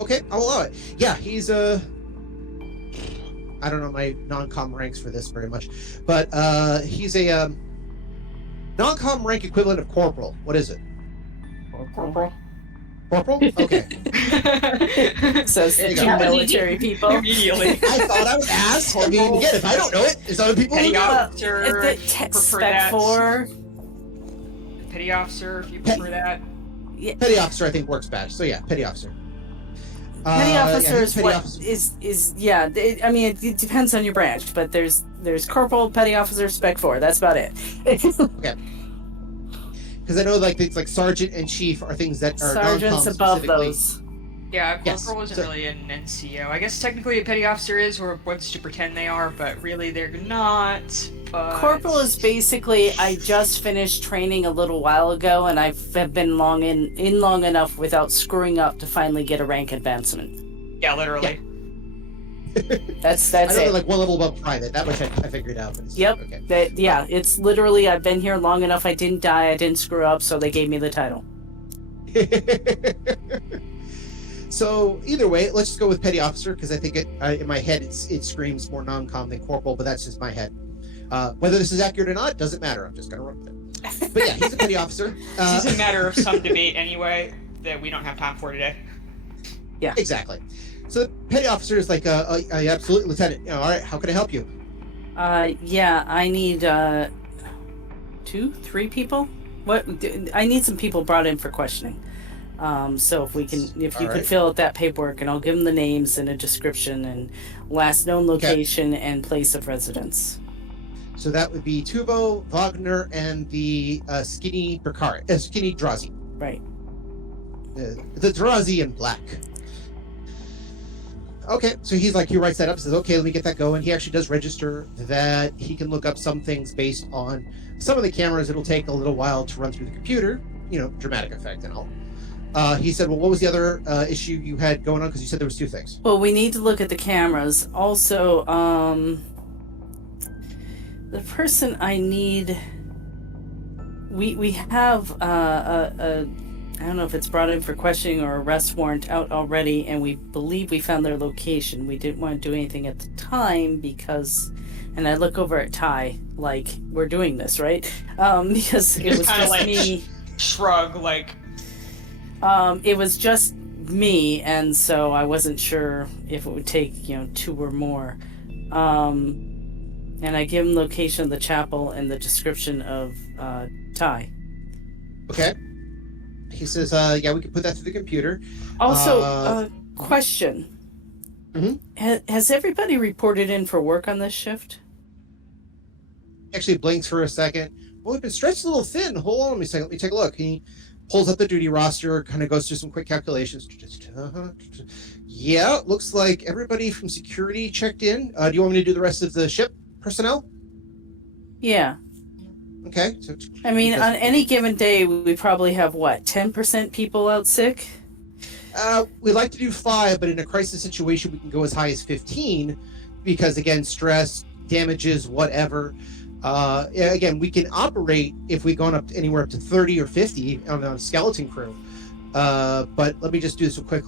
okay, I'll allow it. Yeah, he's I don't know my non-com ranks for this very much, but he's a non-com rank equivalent of corporal. What is it? Corporal. Corporal? Okay. Says There you two go. military people. Immediately. I thought I would ask. I mean, again, if I don't know it, there's other people who Petty know. officer, if you prefer Spec that. 4. Petty officer, if you prefer that. Petty officer, I think, works best. So yeah, petty officer. Petty officer is petty what officer. is yeah. I mean, it depends on your branch, but there's corporal, petty officer, spec 4. That's about it. Because I know it's like sergeant and chief are things that are Sergeants non-com above specifically. those. Yeah, Yes, corporal wasn't so- really an NCO. I guess technically a petty officer is, or wants to pretend they are, but really they're not. But... Corporal is basically I just finished training a little while ago, and I've been long enough without screwing up to finally get a rank advancement. Yeah, literally. That's I know they're it. like one level above private. That much I figured out. But Yep. Okay. It's literally I've been here long enough. I didn't die. I didn't screw up, so they gave me the title. So either way, let's just go with petty officer because I think in my head it screams more non-com than corporal, but that's just my head. Whether this is accurate or not doesn't matter. I'm just gonna run with it. But yeah, he's a petty officer. This is a matter of some debate anyway that we don't have time for today. Exactly. So the petty officer is like absolutely lieutenant. All right, how can I help you? Yeah, I need 2, 3 people? What? I need some people brought in for questioning. So if you could fill out that paperwork, and I'll give them the names and a description and last known location and place of residence. So that would be Tuvo, Wagner, and the skinny Drazi. Right. The Drazi in black. Okay, so he writes that up, says, okay, let me get that going. He actually does register that he can look up some things based on some of the cameras. It'll take a little while to run through the computer, dramatic effect and all. He said, well, what was the other issue you had going on? Because you said there was 2 things. Well, we need to look at the cameras. Also, the person I need, we have I don't know if it's brought in for questioning or arrest warrant out already, and we believe we found their location. We didn't want to do anything at the time because, and I look over at Ty like, we're doing this, right? Because it was just me. Shrug, like. It was just me, and so I wasn't sure if it would take, 2 or more. And I give him location of the chapel and the description of Ty. Okay. He says, yeah, we can put that through the computer. Also, question. Mm-hmm. Has everybody reported in for work on this shift? Actually blinks for a second. Well, we've been stretched a little thin. Hold on, let me take a look. He pulls up the duty roster, kind of goes through some quick calculations. Yeah, looks like everybody from security checked in. Do you want me to do the rest of the ship personnel? Yeah. Okay. So, I mean, on any given day, we probably have, 10% people out sick? We like to do 5, but in a crisis situation, we can go as high as 15 because, again, stress, damages, whatever. Again, we can operate if we've gone up anywhere up to 30 or 50 on a skeleton crew. But let me just do some quick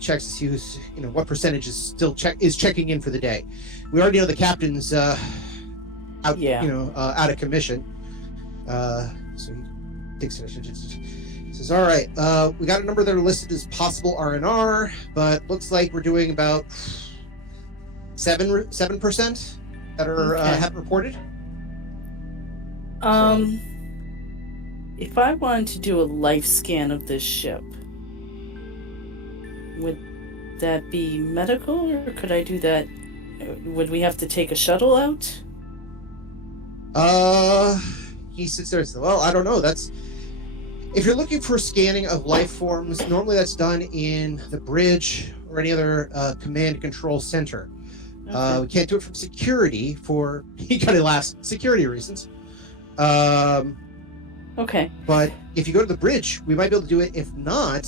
checks to see who's, what percentage is still checking in for the day. We already know the captain's out, out of commission. So he takes it. Says, all right, we got a number that are listed as possible R&R, but looks like we're doing about 7% that are have reported. If I wanted to do a life scan of this ship, would that be medical, or could I do that? Would we have to take a shuttle out? He sits there and says, well, I don't know. If you're looking for scanning of life forms, normally that's done in the bridge or any other command and control center. Okay. We can't do it from security for, he kind of laughs, security reasons. Okay. But if you go to the bridge, we might be able to do it. If not,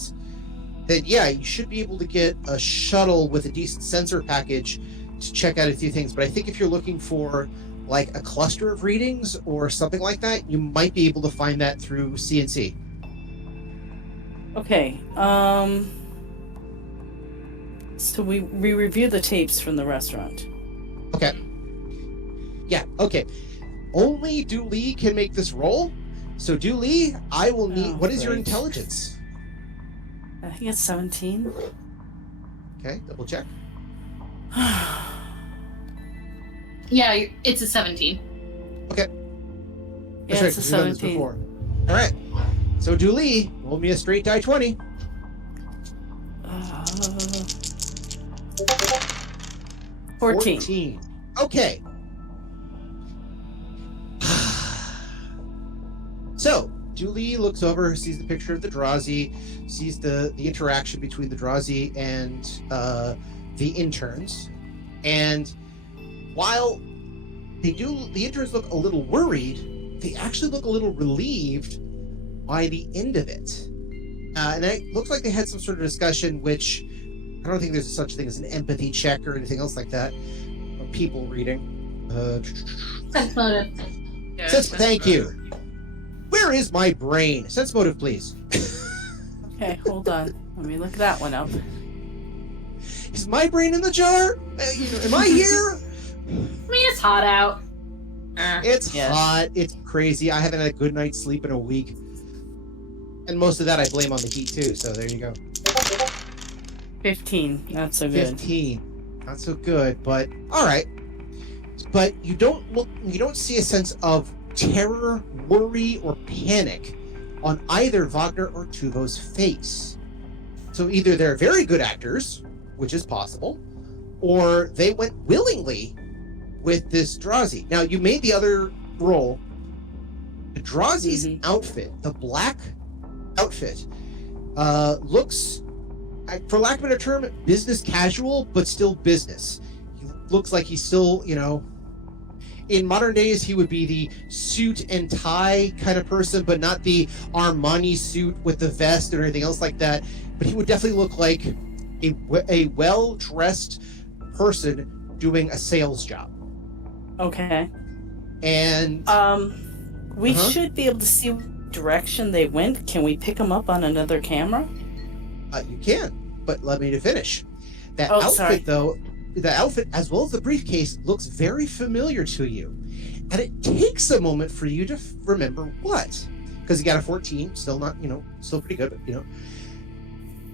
then yeah, you should be able to get a shuttle with a decent sensor package to check out a few things. But I think if you're looking for like a cluster of readings or something like that, you might be able to find that through CNC. Okay. So we review the tapes from the restaurant. Okay. Yeah, okay. Only Dooley can make this roll. So Dooley, I will need... what is your intelligence? I think it's 17. Okay, double check. Yeah, it's a 17. Okay. Yeah, it's a 17. All right. So Dooley, roll me a straight die 20. 14. Okay. So, Dooley looks over, sees the picture of the Drazi, sees the interaction between the Drazi and the interns. And while the interns look a little worried, they actually look a little relieved by the end of it. And it looks like they had some sort of discussion, which I don't think there's such a thing as an empathy check or anything else like that. Or people reading. Sense motive. Thank you. Where is my brain? Sense motive, please. Okay, hold on. Let me look that one up. Is my brain in the jar? Am I here? I mean, it's hot out. It's hot. It's crazy. I haven't had a good night's sleep in a week. And most of that I blame on the heat, too. So there you go. 15. Not so good. 15. Not so good, but all right. But you don't see a sense of terror, worry, or panic on either Wagner or Tuvo's face. So either they're very good actors, which is possible, or they went willingly with this Drazi. Now, you made the other roll. The Drazi's outfit, the black outfit, looks, for lack of a better term, business casual, but still business. He looks like he's still, in modern days, he would be the suit and tie kind of person, but not the Armani suit with the vest or anything else like that. But he would definitely look like a well-dressed person doing a sales job. Okay. And we should be able to see what direction they went. Can we pick them up on another camera? You can, but let me finish. That outfit, sorry. though, the outfit as well as the briefcase looks very familiar to you, and it takes a moment for you to remember what, because you got a 14, still not, still pretty good, but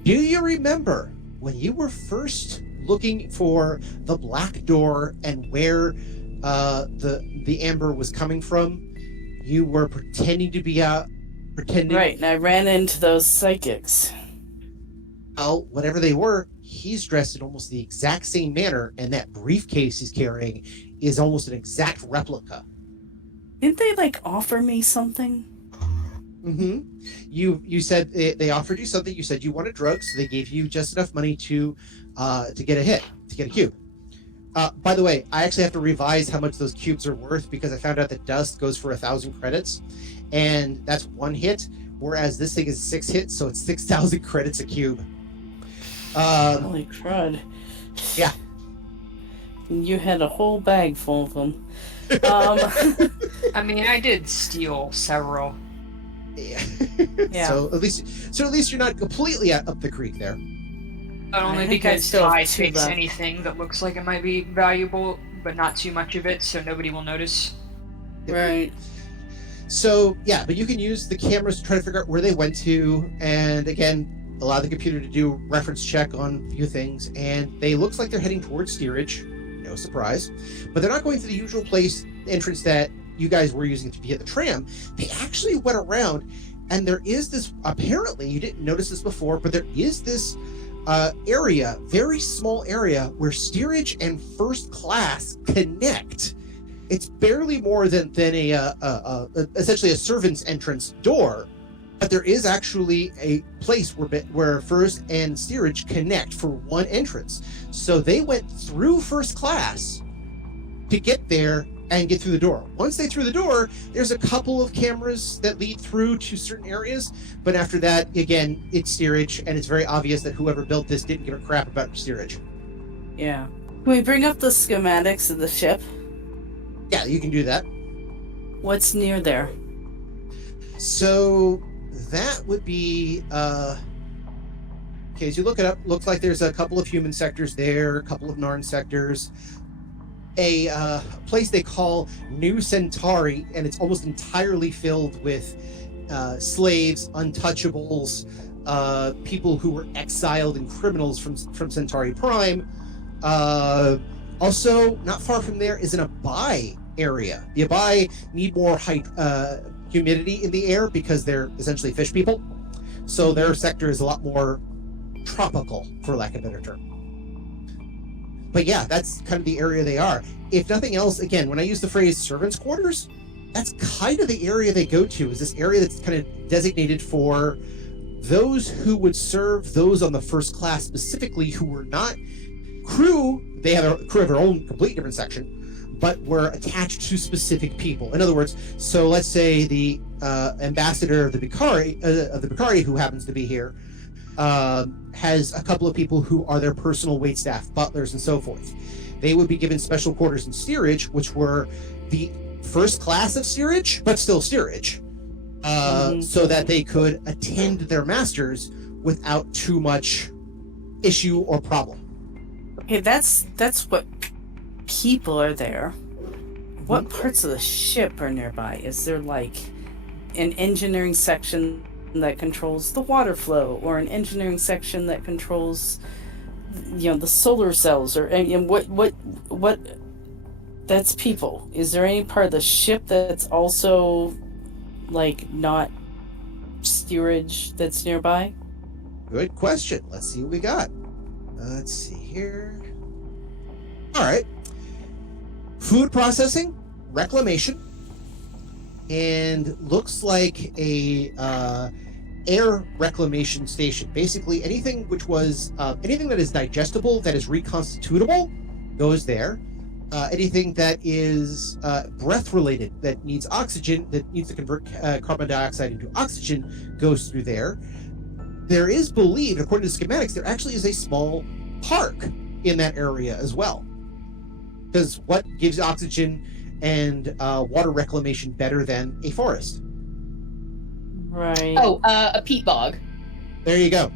do you remember when you were first looking for the black door and where the amber was coming from? You were pretending to be pretending. Right, and I ran into those psychics. Well, whatever they were, he's dressed in almost the exact same manner, and that briefcase he's carrying is almost an exact replica. Didn't they offer me something? Mm-hmm. You said they offered you something. You said you wanted drugs, so they gave you just enough money to get a cube. By the way, I actually have to revise how much those cubes are worth because I found out that dust goes for 1,000 credits, and that's one hit, whereas this thing is 6 hits, so it's 6,000 credits a cube. Holy crud. Yeah. You had a whole bag full of them. I mean, I did steal several. Yeah. Yeah. So at least you're not completely up the creek there. Not I only think I because still have Ty 2 takes left. anything that looks like it might be valuable, but not too much of it, so nobody will notice. Right. So yeah, but you can use the cameras to try to figure out where they went to, and again, allow the computer to do reference check on a few things, and they looks like they're heading towards steerage. No surprise, but they're not going to the usual entrance that you guys were using to get the tram. They actually went around, and there is this, apparently you didn't notice this before, but there is this area, very small area, where steerage and first class connect. It's barely more than a essentially a servant's entrance door, but there is actually a place where first and steerage connect for one entrance. So they went through first class to get there and get through the door. Once they through the door, there's a couple of cameras that lead through to certain areas, but after that, again, it's steerage, and it's very obvious that whoever built this didn't give a crap about steerage. Yeah. Can we bring up the schematics of the ship? Yeah, you can do that. What's near there? So that would be okay, as you look it up, looks like there's a couple of human sectors there, a couple of Narn sectors, a place they call New Centauri, and it's almost entirely filled with slaves, untouchables, people who were exiled and criminals from Centauri Prime. Also, not far from there is an Abai area. The Abai need more humidity in the air because they're essentially fish people. So their sector is a lot more tropical, for lack of a better term. But yeah, that's kind of the area they are. If nothing else, again, when I use the phrase servants' quarters, that's kind of the area they go to, is this area that's kind of designated for those who would serve those on the first class, specifically who were not crew. They have a crew of their own completely different section, but were attached to specific people. In other words, so let's say the ambassador of the Bikari, who happens to be here, has a couple of people who are their personal waitstaff, butlers, and so forth. They would be given special quarters in steerage, which were the first class of steerage, but still steerage, so that they could attend their masters without too much issue or problem. Okay, that's what people are there. What parts of the ship are nearby? Is there like an engineering section that controls the water flow, or an engineering section that controls, the solar cells, or what That's people. Is there any part of the ship that's also, like, not steerage that's nearby? Good question. Let's see what we got. Let's see here. All right. Food processing, reclamation, and looks like a air reclamation station. Basically, anything which was anything that is digestible, that is reconstitutable, goes there. Anything that is breath related, that needs oxygen, that needs to convert carbon dioxide into oxygen, goes through there. There is believed, according to schematics, there actually is a small park in that area as well. Because what gives oxygen and water reclamation better than a forest? Right. Oh, a peat bog. There you go.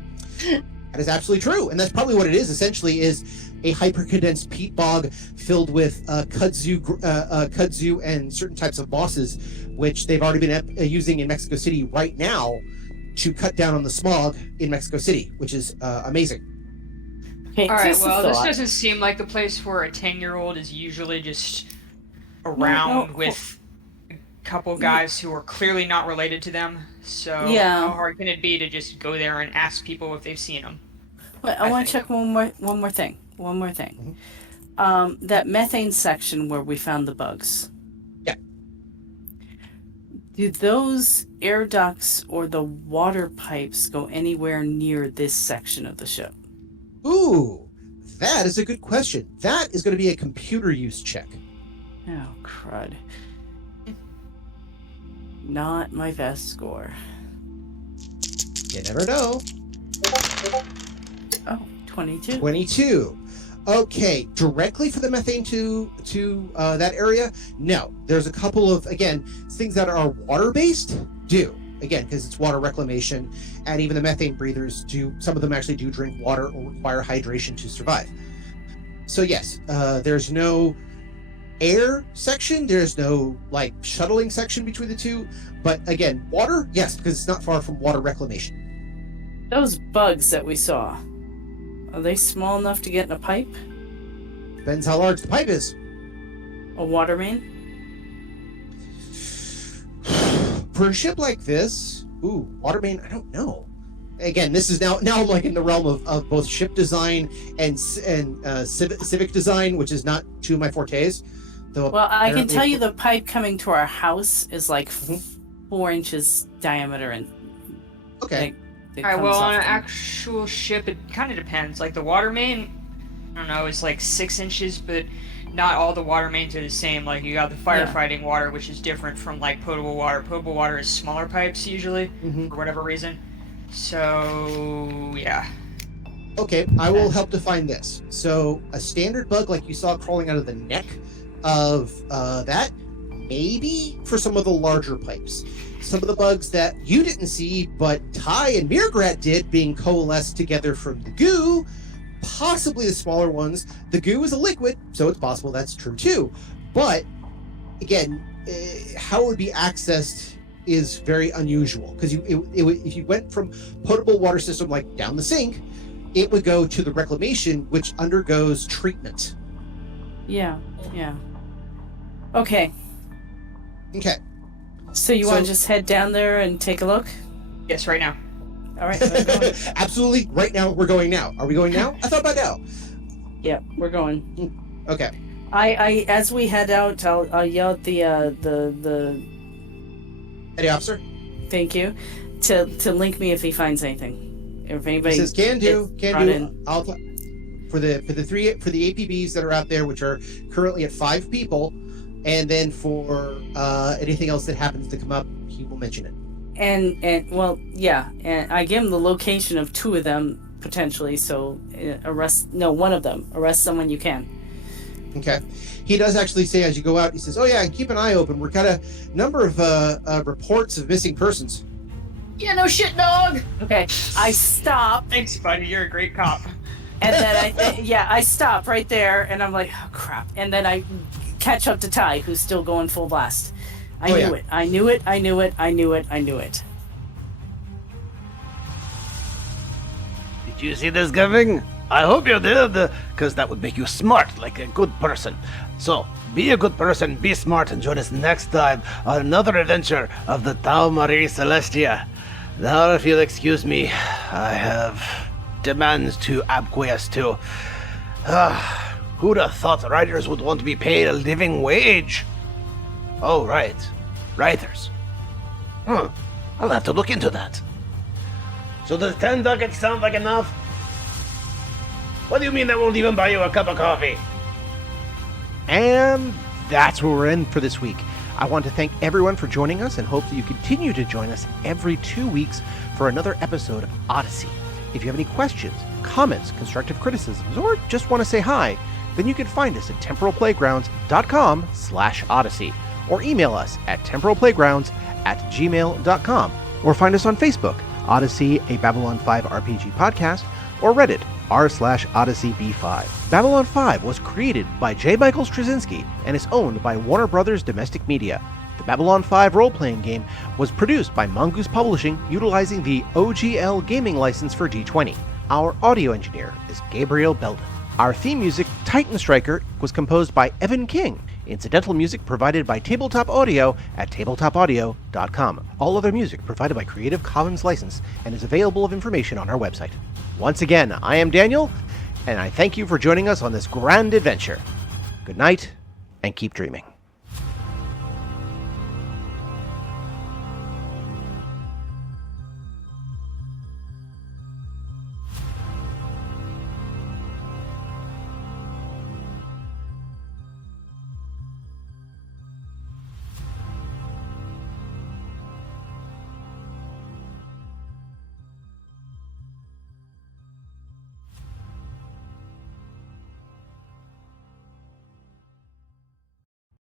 That is absolutely true, and that's probably what it is. Essentially, is a hyper-condensed peat bog filled with kudzu and certain types of mosses, which they've already been using in Mexico City right now to cut down on the smog in Mexico City, which is amazing. Okay, All right, just a well, this thought. doesn't seem like the place where a 10-year-old is usually just around No. with a couple guys who are clearly not related to them. So Yeah. how hard can it be to just go there and ask people if they've seen them? Wait, I want to check one more thing. One more thing. That methane section where we found the bugs. Yeah. Do those air ducts or the water pipes go anywhere near this section of the ship? Ooh, that is a good question. That is going to be a computer use check. Oh, crud. Not my best score. You never know. Oh, 22. 22. Okay, directly for the methane to that area? No. There's a couple of, again, things that are water-based do. Again, because it's water reclamation, and even the methane breathers do, some of them actually do drink water or require hydration to survive. So yes, there's no air section, there's no, like, shuttling section between the two, but again, water, yes, because it's not far from water reclamation. Those bugs that we saw, are they small enough to get in a pipe? Depends how large the pipe is. A water main? For a ship like this, water main, I don't know. Again, this is now I'm like in the realm of both ship design and civic design, which is not two of my fortes. Though Well, I can apparently- tell you the pipe coming to our house is like 4 inches diameter and Okay. it All right, comes well, off on an the- actual ship, it kind of depends. Like the water main, I don't know, it's like 6 inches, but not all the water mains are the same. Like you got the firefighting water, which is different from like potable water. Potable water is smaller pipes usually, for whatever reason. So yeah. Okay, I will help define this. So a standard bug like you saw crawling out of the neck of that, maybe for some of the larger pipes. Some of the bugs that you didn't see, but Ty and mrr'grr'rat did, being coalesced together from the goo, possibly the smaller ones. The goo is a liquid, so it's possible that's true too. But again, how it would be accessed is very unusual, because if you went from potable water system like down the sink, it would go to the reclamation, which undergoes treatment. Yeah. Okay, Okay. so you want So- to just head down there and take a look? Yes, right now. All right, we're going. Absolutely. Right now, we're going now. Are we going now? I thought about now. Yeah, we're going. Okay. I as we head out, I'll yell at the Petty officer. thank you to link me if he finds anything. If He anybody says can do. gets brought Can in. do. I'll for the APBs that are out there, which are currently at 5 people, and then for anything else that happens to come up, he will mention it. And well, yeah, and I give him the location of 2 of them potentially. So one of them. Arrest someone you can. Okay. He does actually say as you go out, he says, "Oh yeah, keep an eye open. We've got a number of reports of missing persons." Yeah, no shit, dog. Okay, I stop, Thanks, buddy. You're a great cop. and then I stop right there, and I'm like, oh crap, and then I catch up to Ty, who's still going full blast. I knew it. I knew it. I knew it. I knew it. I knew it. Did you see this coming? I hope you did, because that would make you smart, like a good person. So, be a good person, be smart, and join us next time on another adventure of the Tau Marie Celestia. Now, if you'll excuse me, I have demands to acquiesce to. Who'd have thought writers would want to be paid a living wage? Oh, right. Writers. I'll have to look into that. So does 10 ducats sound like enough? What do you mean that won't even buy you a cup of coffee? And that's where we're in for this week. I want to thank everyone for joining us and hope that you continue to join us every 2 weeks for another episode of Odyssey. If you have any questions, comments, constructive criticisms, or just want to say hi, then you can find us at temporalplaygrounds.com/Odyssey or email us at temporalplaygrounds@gmail.com or find us on Facebook, Odyssey, a Babylon 5 RPG podcast, or Reddit, r/OdysseyB5. Babylon 5 was created by J. Michael Straczynski and is owned by Warner Brothers Domestic Media. The Babylon 5 role-playing game was produced by Mongoose Publishing utilizing the OGL gaming license for D20. Our audio engineer is Gabriel Belden. Our theme music, Titan Striker, was composed by Evan King. Incidental music provided by Tabletop Audio at tabletopaudio.com. All other music provided by Creative Commons license and is available of information on our website. Once again, I am Daniel, and I thank you for joining us on this grand adventure. Good night, and keep dreaming.